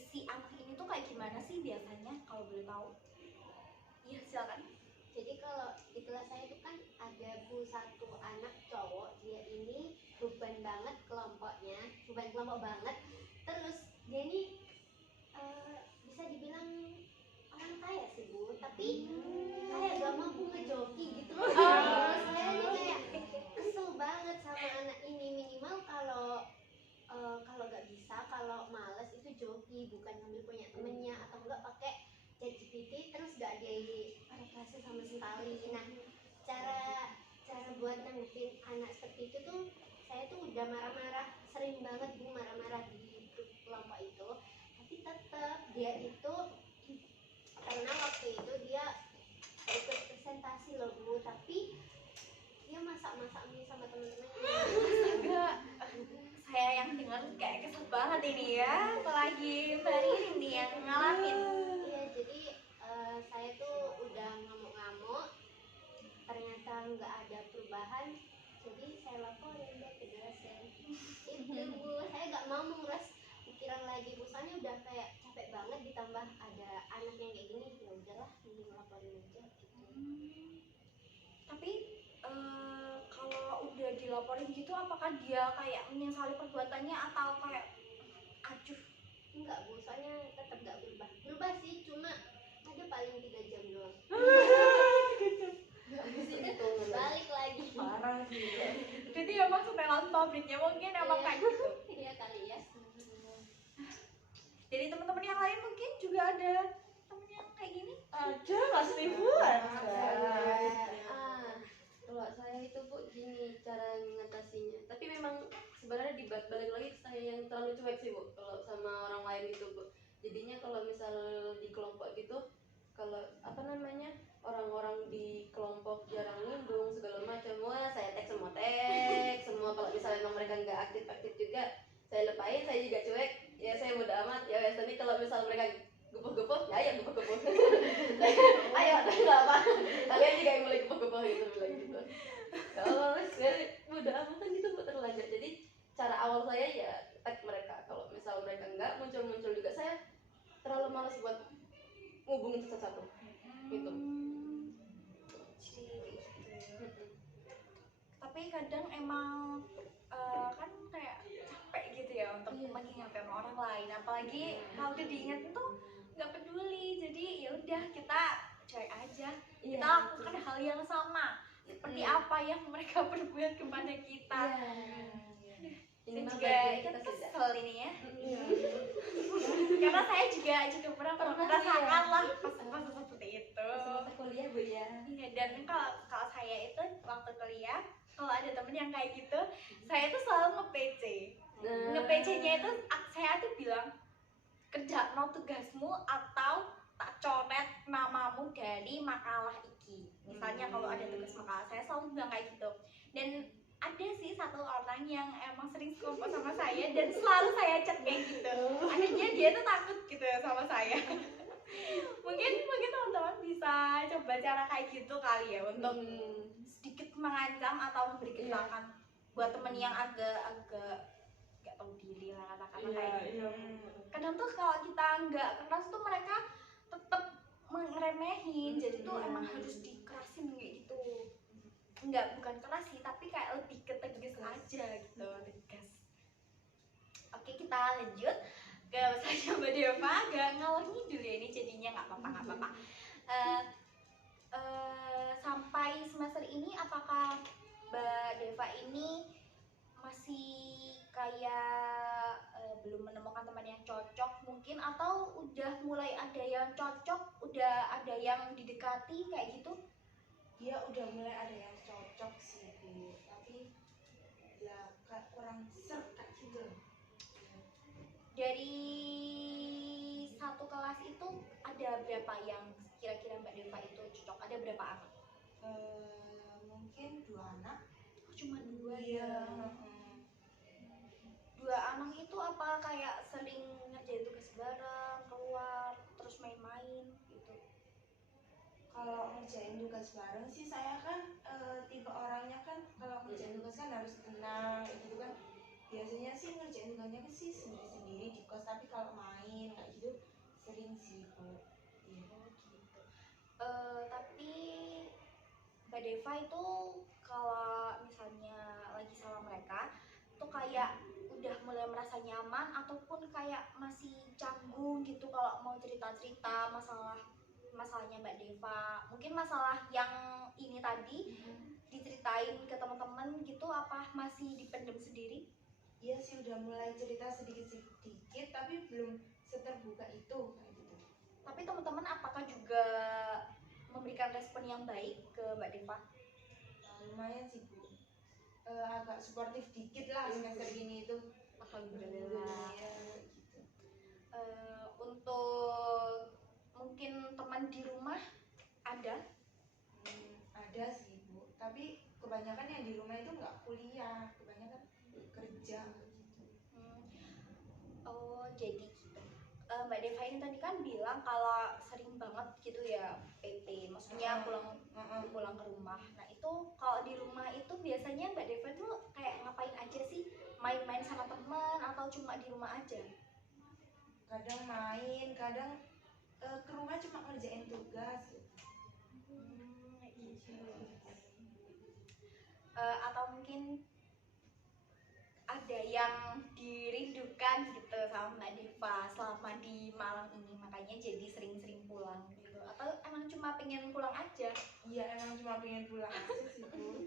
si anak ini tuh kayak gimana sih biasanya kalau boleh tahu? Iya silakan. Jadi kalau di kelas saya itu kan ada satu anak cowok, dia ini beban banget kelompoknya, beban kelompok banget. Terus dia ini bisa dibilang orang kaya sih Bu, tapi kayak gak mampu ngejoki gitu loh. Saya ini kayak kesel banget sama anak ini. Minimal kalau nggak bisa, kalau males itu joki, bukan ngambil punya temennya atau enggak pakai ChatGPT terus gak diadaptasi sama sekali. Nah, cara buat nanggepin anak seperti itu tuh saya tuh udah marah-marah, sering banget Bu marah-marah di grup kelompok itu, tapi tetap dia itu karena waktu itu dia ikut presentasi loh Bu, tapi dia masak-masak mie sama temen-temennya. Enggak. Saya yang dengar kayak kesel banget ini ya, apalagi Mbak Ririn nih yang ngalamin. Iya, jadi saya tuh udah ngamuk-ngamuk, ternyata nggak ada perubahan, jadi saya laporin deh ke dosen. Itu Bu, saya nggak mau menguras pikiran lagi Bu, soalnya udah kayak capek banget ditambah ada anak yang kayak gini, ya udahlah mending laporin aja gitu. Tapi kalau udah dilaporin gitu, apakah dia kayak menyesali perbuatannya atau kayak acuh? Enggak Bu, soalnya tetap nggak berubah sih, cuma ada paling 3 jam doang. Balik lagi. parah sih. Jadi emang setelan pabriknya mungkin emang Iya. kayak gitu. Iya kali ya. Jadi teman-teman yang lain mungkin juga ada temen yang kayak gini. Ada pasti Bu, ada. Kalau saya itu Bu gini cara mengatasinya, tapi memang sebenarnya balik lagi ke saya yang terlalu cuek sih Bu kalau sama orang lain gitu Bu. Jadinya kalau misal di kelompok gitu, kalau apa namanya orang-orang di kelompok jarang nimbrung segala macam, wah saya tag semua kalau misalnya memang mereka nggak aktif juga saya lepain, saya juga cuek ya, saya bodo amat ya wes. Tapi kalau misal mereka gepuh-gepuh ya gepuh-gepuh ayo nggak apa kalian juga yang mulai gepuh-gepuh gitu bilang gitu. Kalau saya bodo amatan gitu Bu, terlanjur. Jadi cara awal saya ya tag mereka, kalau misal mereka nggak muncul juga saya terlalu malas buat ngubungin satu-satu gitu. Tapi kadang emang kan kayak capek gitu ya untuk mengingatkan orang lain, apalagi kalau udah diingetin tuh nggak peduli. Jadi ya udah kita cuek aja, kita lakukan hal yang sama seperti apa yang mereka perbuat kepada kita. Ini mah juga bagian ikut kita sudah. kesel ini ya. Iya. Karena saya juga pernah merasakan lah pas seperti itu. Semasa kuliah Bu ya. Iya, dan kalau saya itu waktu kuliah kalau ada temen yang kayak gitu, saya tuh selalu nge-PC. Nge-PC-nya itu saya tuh bilang kerja no tugasmu atau tak coret namamu dari makalah iki. Misalnya kalau ada tugas makalah, saya selalu bilang kayak gitu. Dan ada sih satu orang yang emang sering sekelompok sama saya dan selalu saya chat kayak gitu. Akhirnya dia tuh takut gitu sama saya. mungkin teman-teman bisa coba cara kayak gitu kali ya untuk sedikit mengancam atau memberi keterangan buat temen yang agak nggak tahu diri lah kata-kata kayak gitu. Kadang tuh kalau kita nggak keras tuh mereka tetap ngeremehin, jadi tuh emang harus dikerasin kayak gitu. Bukan keras sih, tapi kayak lebih ke tegas aja gitu, tegas. Oke, kita lanjut ke pesannya Mbak Deva. Agak ngalor ngidul ya ini jadinya, nggak apa-apa. Sampai semester ini apakah Mbak Deva ini masih kayak belum menemukan teman yang cocok mungkin, atau udah mulai ada yang cocok, udah ada yang didekati kayak gitu? Dia udah mulai ada yang cocok sih Bu, tapi ya kayak kurang serk kayak gitu. Dari satu kelas itu ada berapa yang kira-kira Mbak Deva itu cocok? Ada berapa anak? Mungkin 2 anak. Oh, cuma 2 Iya. ya. 2 anak itu apa kayak sering ngerjain tugas bareng, keluar, terus main-main gitu? Kalau ngerjain tugas bareng sih saya kan tipe orangnya kan kalau ngerjain tugas kan harus tenang kayak gitu kan. Biasanya sih ngerjain tugasnya sih sendiri-sendiri di kos, tapi kalau main kayak gitu sering sih Bu. Iya. Gitu. Tapi Mbak Deva itu kalau misalnya lagi sama mereka tuh kayak udah mulai merasa nyaman ataupun kayak masih canggung gitu kalau mau cerita-cerita masalahnya Mbak Deva, mungkin masalah yang ini tadi diceritain ke teman-teman gitu, apa masih dipendam sendiri? Iya sih udah mulai cerita sedikit-sedikit tapi belum seterbuka itu kayak gitu. Tapi teman-teman apakah juga memberikan respon yang baik ke Mbak Deva? Lumayan sih Bu, agak suportif dikit lah semester ini itu. Alhamdulillah. Iya, gitu. Untuk mungkin teman di rumah ada? Ada sih Bu, tapi kebanyakan yang di rumah itu nggak kuliah, kebanyakan kerja gitu. Oh jadi gitu. Mbak Deva ini tadi kan bilang kalau sering banget gitu ya PP, maksudnya pulang ke rumah. Nah itu kalau di rumah itu biasanya Mbak Deva tuh kayak ngapain aja sih? Main-main sama teman atau cuma di rumah aja? Kadang main, kadang ke rumah cuma ngerjain tugas gitu. Atau mungkin ada yang dirindukan gitu sama Mbak Deva selama di Malang ini, makanya jadi sering-sering pulang gitu, atau emang cuma pengen pulang aja? Iya emang cuma pengen pulang aja sih Bu.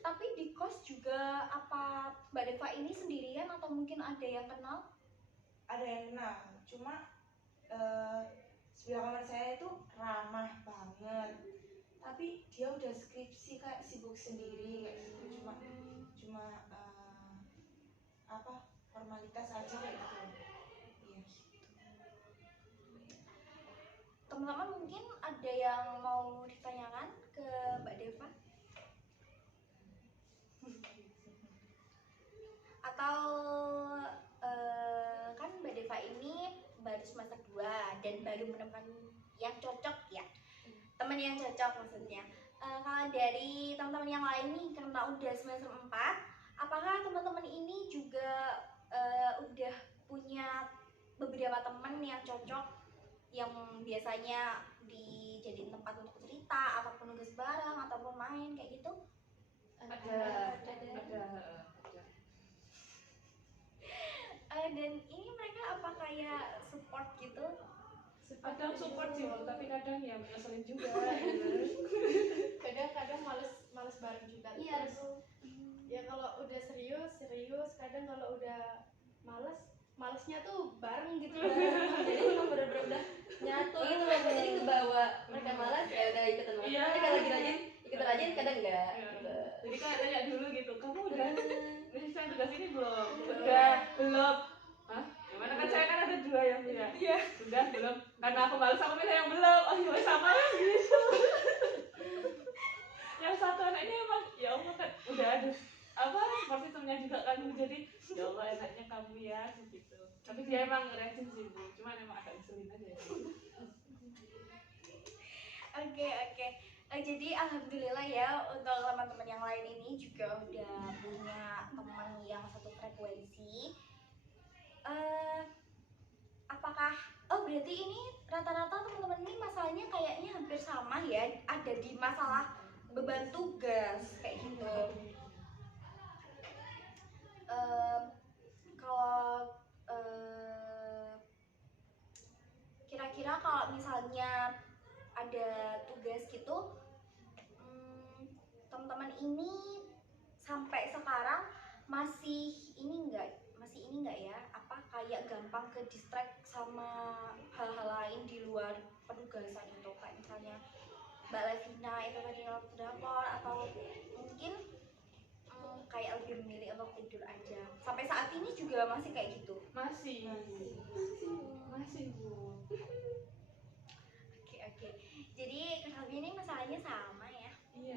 Tapi di kos juga apa Mbak Deva ini sendirian atau mungkin ada yang kenal? Ada yang kenal, cuma sebelah kamar saya itu ramah banget, tapi dia udah skripsi kayak sibuk sendiri kayak gitu, cuma apa formalitas aja kayak gitu. Iya. Teman-teman mungkin ada yang mau ditanyakan ke Mbak Deva? Atau kan Mbak Deva ini baru semester 2 dan baru menemukan yang cocok ya, teman yang cocok maksudnya. Kalau dari teman-teman yang lain nih karena udah semester 4, apakah teman-teman ini juga udah punya beberapa teman yang cocok yang biasanya dijadiin tempat untuk cerita ataupun nugas bareng ataupun main kayak gitu? Ada. Dan ini mereka apa kayak support gitu? Kadang support sih, Bu, tapi kadang ya ngeselin juga. Kadang-kadang males bareng juga. Iya, Terus ya kalau udah serius serius, kadang kalau udah malesnya tuh bareng gitu. Jadi memang bener-bener udah nyatu gitu loh, jadi ngebawa mereka malas ya udah ikutan malas. Iya. Tapi kalau lagi rajin ikutan rajin kadang enggak. Iya. Gitu. Jadi kayak tanya dulu gitu, kamu udah nyelesain tugas ini belum? Udah, belum. Hah? Gimana kan saya kan ada 2 yang punya. Iya. Sudah, belum. Karena aku malas aku pilih yang belum. Oh iya sama ya gitu. Yang satu anak ini emang ya Allah kan udah ada apa seperti temennya juga kan, jadi ya Allah enaknya kamu ya gitu. Tapi dia emang rajin sih Bu, cuman emang agak ngeselin aja ya. Oke. Jadi alhamdulillah ya untuk teman-teman yang lain ini juga udah punya teman yang satu frekuensi. Apakah berarti ini rata-rata teman-teman ini masalahnya kayaknya hampir sama ya, ada di masalah beban tugas kayak gitu. Kalau kira-kira kalau misalnya ada tugas gitu, teman-teman ini sampai sekarang masih ini enggak ya, apa kayak gampang ke distract sama hal-hal lain di luar penugasan itu, kayak misalnya Mbak Levina itu tadi nonton drakor, atau mungkin kayak lebih memilih untuk tidur aja. Sampai saat ini juga masih kayak gitu? Masih Bu. Oke. Jadi kurang lebih ini masalahnya sama ya. Iya.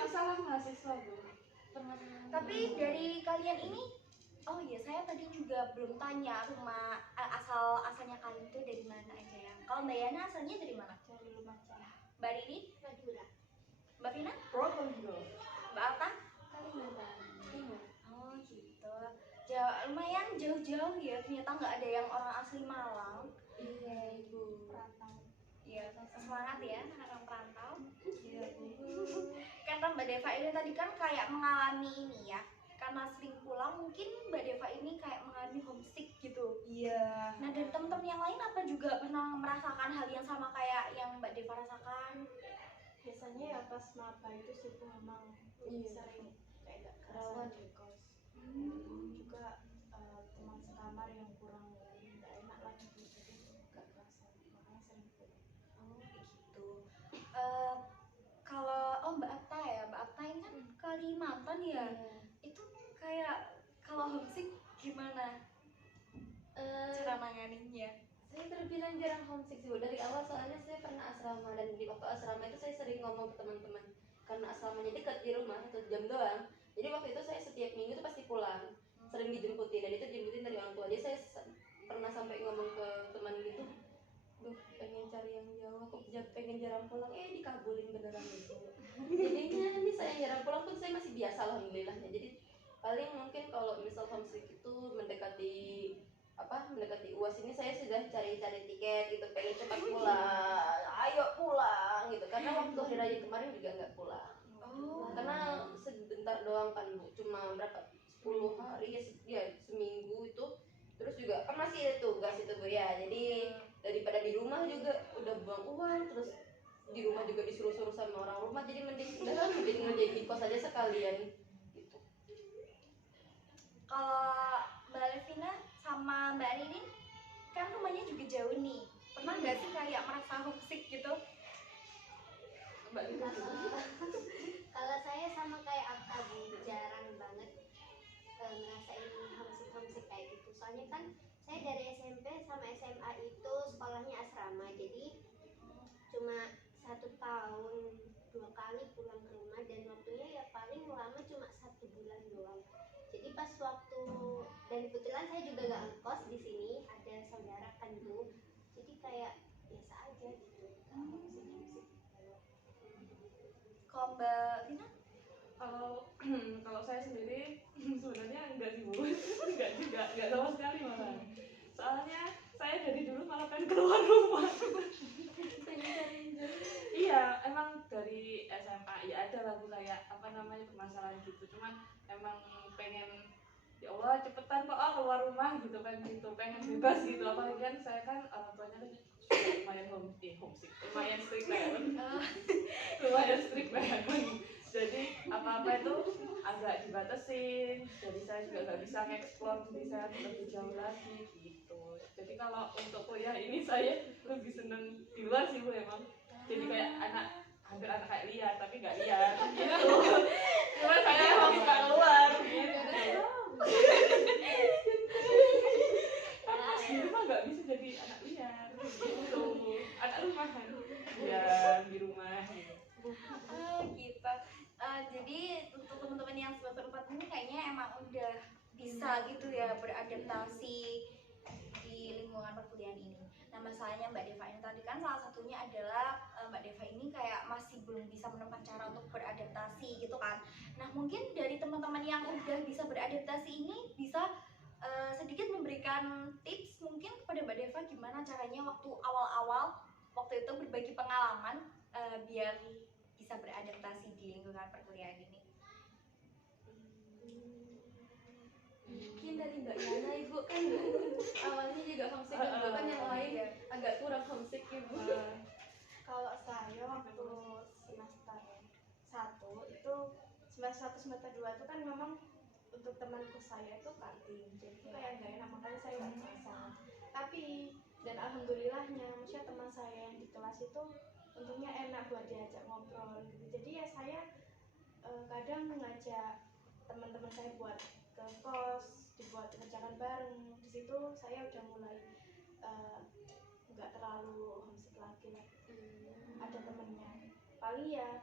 Masalah mahasiswa Bu. Tapi dari kalian ini, oh iya saya tadi juga belum tanya rumah asalnya kalian itu dari mana aja ya. Kalau Mbak Yana asalnya dari mana? Dari Lumajang. Mbak Rini? Madura. Mbak Vina? Probolinggo. Mbak Alta? Kalimantan Timur. Oh gitu. Lumayan jauh-jauh ya. Ternyata nggak ada yang orang asli Malang. Iya ibu. Perantau. Iya, semangat ya orang perantau. Iya. Karena Mbak Deva ini tadi kan kayak mengalami ini ya. Karena sering pulang, mungkin Mbak Deva ini kayak mengalami homesick gitu. Iya. Nah dari teman-teman yang lain apa juga pernah merasakan hal yang sama kayak yang Mbak Deva rasakan? Biasanya ya pas maba itu sih tuh memang sering kayak gak kerasa di kos. Juga teman sekamar yang kurang gak enak lah gitu, jadi gak kerasa, makanya sering pulang. Oh gitu. Kalau Mbak Atta ya, Mbak Atta ini kan Kalimantan ya. Itu kayak kalau homesick gimana cara nanganinnya? Saya terbilang jarang homesick sih Bu. Dari awal soalnya saya pernah asrama, dan di waktu asrama itu saya sering ngomong ke teman-teman karena asramanya dekat di rumah 1 jam doang. Jadi waktu itu saya setiap minggu tuh pasti pulang, sering dijemputin, dan itu dijemputin dari orang tua. Jadi saya pernah sampai ngomong ke teman gitu, duh pengen cari yang jauh, aku pengen jarang pulang, dikabulin beneran gitu. Jadinya nih saya jarang pulang pun saya masih biasa alhamdulillahnya. Jadi paling mungkin kalau misal homesick itu mendekati UAS ini saya sudah cari-cari tiket gitu, pengen cepat pulang, ayo pulang gitu, karena waktu hari raya kemarin juga nggak pulang. Karena sebentar doang kan Bu, cuma berapa 10 hari ya seminggu itu, terus juga kan masih ada tugas itu Bu ya, jadi daripada di rumah juga udah buang uang, terus di rumah juga disuruh-suruh sama orang rumah, jadi mending ngerjain di kos aja sekalian gitu. Kalau Mbak Levina sama Mbak Rini kan rumahnya juga jauh nih, pernah nggak sih kayak merasa homesick gitu? Mbak Lina. Kalau saya sama kayak Alta Bu, jarang banget ngerasain homesick kayak gitu. Soalnya kan saya dari SMP sama SMA itu sekolahnya asrama, jadi cuma 1 tahun 2 kali pulang ke rumah, dan waktunya ya paling lama cuma 1 bulan doang. Jadi pas waktu, dan kebetulan saya juga nggak ngekos di sini, ada saudara kan Bu, jadi kayak biasa aja gitu. Kalau Mbak Vina? Kalau saya sendiri sebenarnya enggak sih Bu, enggak sama sekali malah. Soalnya saya dari dulu malah pengen keluar rumah. Iya, emang dari SMA ya ada lah Bu kayak apa namanya permasalahan gitu. Cuman emang pengen ya Allah cepetan kok keluar rumah gitu kan gitu, pengen bebas gitu. Apalagi kan saya kan orang tuanya kan sudah lumayan homesick, lumayan strict banget. Lumayan strict banget. Jadi apa-apa itu agak dibatasin, jadi saya juga nggak bisa nge-explore diri saya lebih jauh lagi gitu. Jadi kalau untuk kuliah ini saya lebih seneng di luar sih Bu emang. Jadi kayak hampir anak kayak liar tapi nggak liar gitu. Cuma saya emang suka keluar gitu. Karena di rumah nggak bisa jadi anak liar gitu, anak rumahan ya di rumah gitu. Gitu. Jadi untuk teman-teman yang semester 4 ini kayaknya emang udah bisa gitu ya beradaptasi di lingkungan perkuliahan ini. Nah masalahnya Mbak Deva ini tadi kan salah satunya adalah Mbak Deva ini kayak masih belum bisa menemukan cara untuk beradaptasi gitu kan. Nah mungkin dari teman-teman yang udah bisa beradaptasi ini bisa sedikit memberikan tips mungkin kepada Mbak Deva gimana caranya waktu awal-awal waktu itu berbagi pengalaman biar bisa beradaptasi di lingkungan perkuliahan ini. Mungkin dari Mbak Yana Ibu kan awalnya juga homesick juga kan yang lain agak kurang homesick Ibu. Kalau saya waktu semester 1 itu semester 1 semester 2 itu kan memang untuk temanku saya itu kantin, jadi itu kayak nggak enak, makanya saya nggak merasa. Tapi dan alhamdulillahnya maksudnya teman saya yang di kelas itu untungnya enak buat diajak ngobrol gitu. Jadi ya saya kadang mengajak teman-teman saya buat ke kos, dibuat kerjakan bareng. Di situ saya udah mulai nggak terlalu homesick lagi lah. Ada temennya paling ya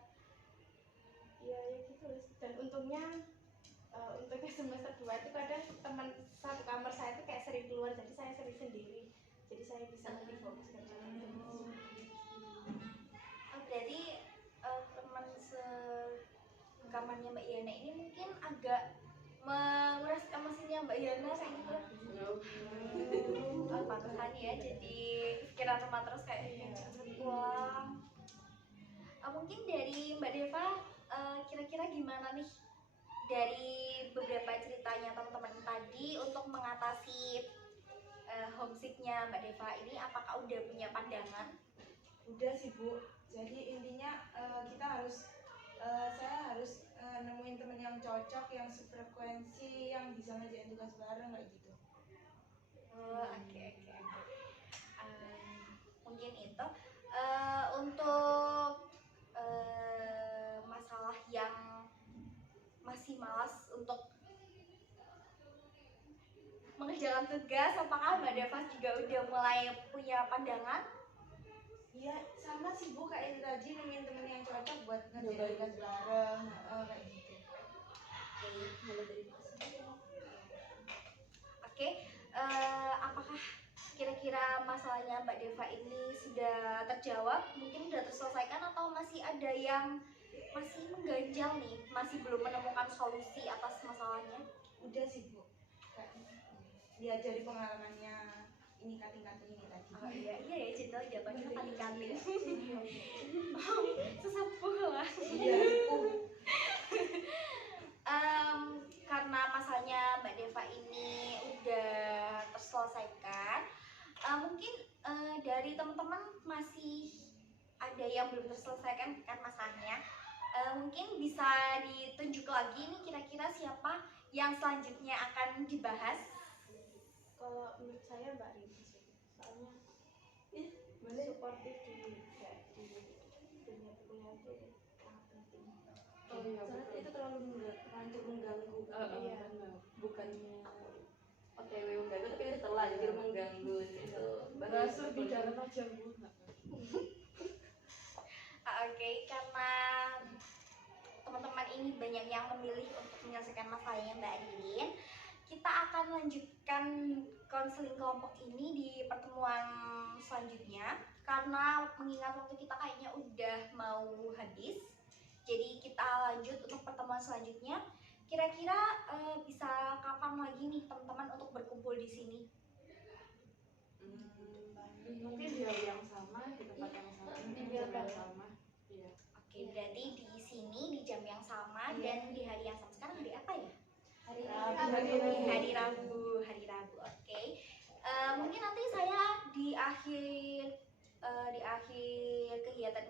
gitu. Dan untungnya semester 2 itu kadang teman satu kamar saya itu kayak sering keluar, jadi saya sering sendiri, jadi saya bisa lebih fokus kerjaan. Berarti teman sekamarnya Mbak Yana ini mungkin agak menguras emosinya Mbak Yana kayak gitu. Pantesan ya jadi pikiran rumah terus kayak pulang. Mungkin dari Mbak Deva kira-kira gimana nih dari beberapa ceritanya teman-teman tadi untuk mengatasi homesicknya Mbak Deva ini, apakah udah punya pandangan? Udah sih Bu, jadi intinya saya harus nemuin temen yang cocok, yang sefrekuensi, yang bisa ngerjain tugas bareng kayak gitu. Oke. Mungkin itu untuk masalah yang masih malas untuk mengerjakan tugas, apakah Mbak Deva juga udah mulai punya pandangan? Iya, sama sih Bu, kayak ini tadi nemuin temen yang cocok buat ngerjain tugas bareng, kayak gitu. Oke, apakah kira-kira masalahnya Mbak Deva ini sudah terjawab, mungkin sudah terselesaikan atau masih ada yang masih mengganjal nih, masih belum menemukan solusi atas masalahnya? Udah sih Bu, lihat dari pengalamannya ini kating-kating ini tadi. Oh iya ya, cinta jatuhnya kating-kating. Sesepuh lah. Iya, Karena masalahnya Mbak Deva ini udah terselesaikan, mungkin dari teman-teman masih ada yang belum terselesaikan kan masalahnya. Mungkin bisa ditunjuk lagi nih kira-kira siapa yang selanjutnya akan dibahas. Kalau menurut saya Mbak Rini sih, soalnya suportif di dunia kuliah itu sangat penting. Oh iya, Soalnya itu terlalu mengganggu. Iya. Bukannya OTW mengganggu tapi itu terlanjur mengganggu itu. Bahasa di dalam aja Bu. Oke, karena teman-teman ini banyak yang memilih untuk menyelesaikan masalahnya Mbak Ririn, kita akan lanjutkan konseling kelompok ini di pertemuan selanjutnya. Karena mengingat waktu kita kayaknya udah mau habis, jadi kita lanjut untuk pertemuan selanjutnya. Kira-kira bisa kapan lagi nih teman-teman untuk berkumpul di sini? Mungkin di hari yang sama, di tempat yang sama, di jam yang sama. Iya. Oke, berarti di sini di jam yang sama dan di hari yang sama. Sekarang hari apa ya? Hari Rabu. Oke. Mungkin nanti saya di akhir kegiatan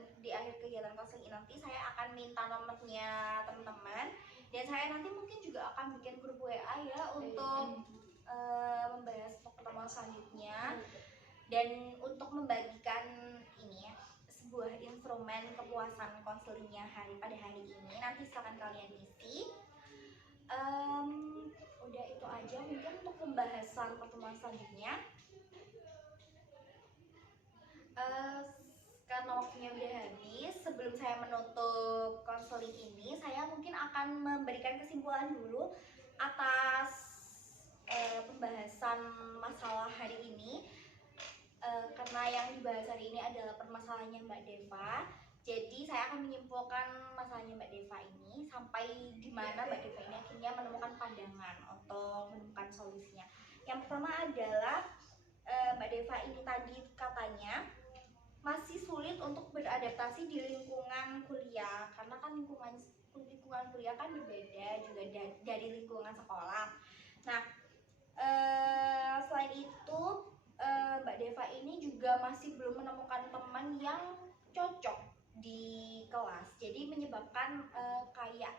konseling nanti saya akan minta nomornya teman-teman. Dan saya nanti mungkin juga akan bikin grup WA ya untuk membahas untuk pertemuan selanjutnya dan untuk membagikan ini ya, sebuah instrumen kepuasan konselingnya pada hari ini. Nanti silakan kalian isi. Udah itu aja mungkin untuk pembahasan pertemuan selanjutnya. Karena waktunya udah habis, sebelum saya menutup konseling ini, saya mungkin akan memberikan kesimpulan dulu atas pembahasan masalah hari ini. Karena yang dibahas hari ini adalah permasalahannya Mbak Deva, jadi saya akan menyimpulkan masalahnya Mbak Deva ini sampai di mana Mbak Deva ini akhirnya menemukan pandangan untuk menemukan solusinya. Yang pertama adalah Mbak Deva ini tadi katanya masih sulit untuk beradaptasi di lingkungan kuliah, karena kan lingkungan kuliah kan berbeda juga dari lingkungan sekolah. Nah, selain itu Mbak Deva ini juga masih belum menemukan teman yang cocok di kelas, jadi menyebabkan kayak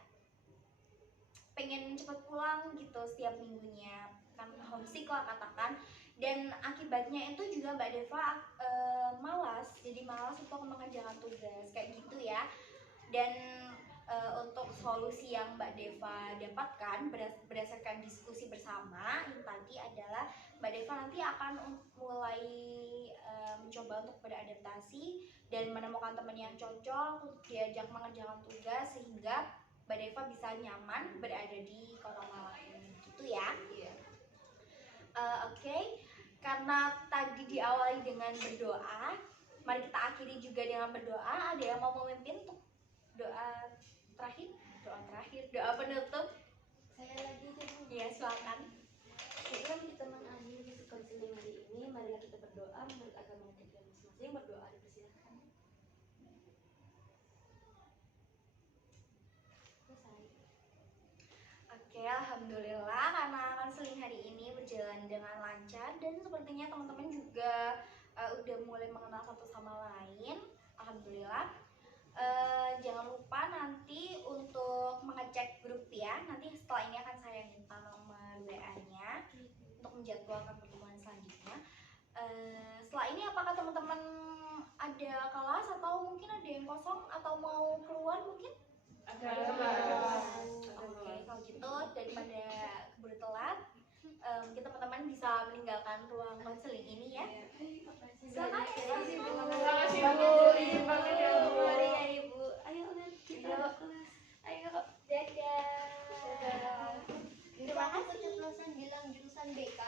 pengen cepet pulang gitu setiap minggunya, kan homesick lah katakan. Dan akibatnya itu juga Mbak Deva malas untuk mengerjakan tugas kayak gitu ya. Dan untuk solusi yang Mbak Deva dapatkan berdasarkan diskusi bersama yang tadi adalah Mbak Deva nanti akan mulai mencoba untuk beradaptasi dan menemukan teman yang cocok untuk diajak mengerjakan tugas sehingga Mbak Deva bisa nyaman berada di Kota Malang ini, gitu ya. Iya. Oke. Karena tadi diawali dengan berdoa, mari kita akhiri juga dengan berdoa. Ada yang mau memimpin untuk doa terakhir, doa penutup? Saya lagi aja Bu. Ya, silakan. Sebelum kita mengakhiri konseling hari ini, marilah kita berdoa menurut agama kita masing-masing. Berdoa dipersilakan. Selesai. Oke, alhamdulillah karena konseling hari ini berjalan dengan lancar dan sepertinya teman-teman juga udah mulai mengenal satu sama lain. Alhamdulillah. Jangan lupa nanti untuk mengecek grup ya. Nanti setelah ini akan saya minta nomor WA-nya untuk menjadwalkan pertemuan selanjutnya. Setelah ini apakah teman-teman ada kelas atau mungkin ada yang kosong atau mau keluar mungkin? Oke, kalau gitu daripada keburu telat, mungkin teman-teman bisa meninggalkan ruang konseling ini ya. Silakan ya. Terima kasih Bu. Izin pamit ya Bu. Mari ya Ibu. Ayo kita Ayo. kelas. Ayo. Dadah. Dadah. Terima kasih. Keceplosan bilang jurusan BK.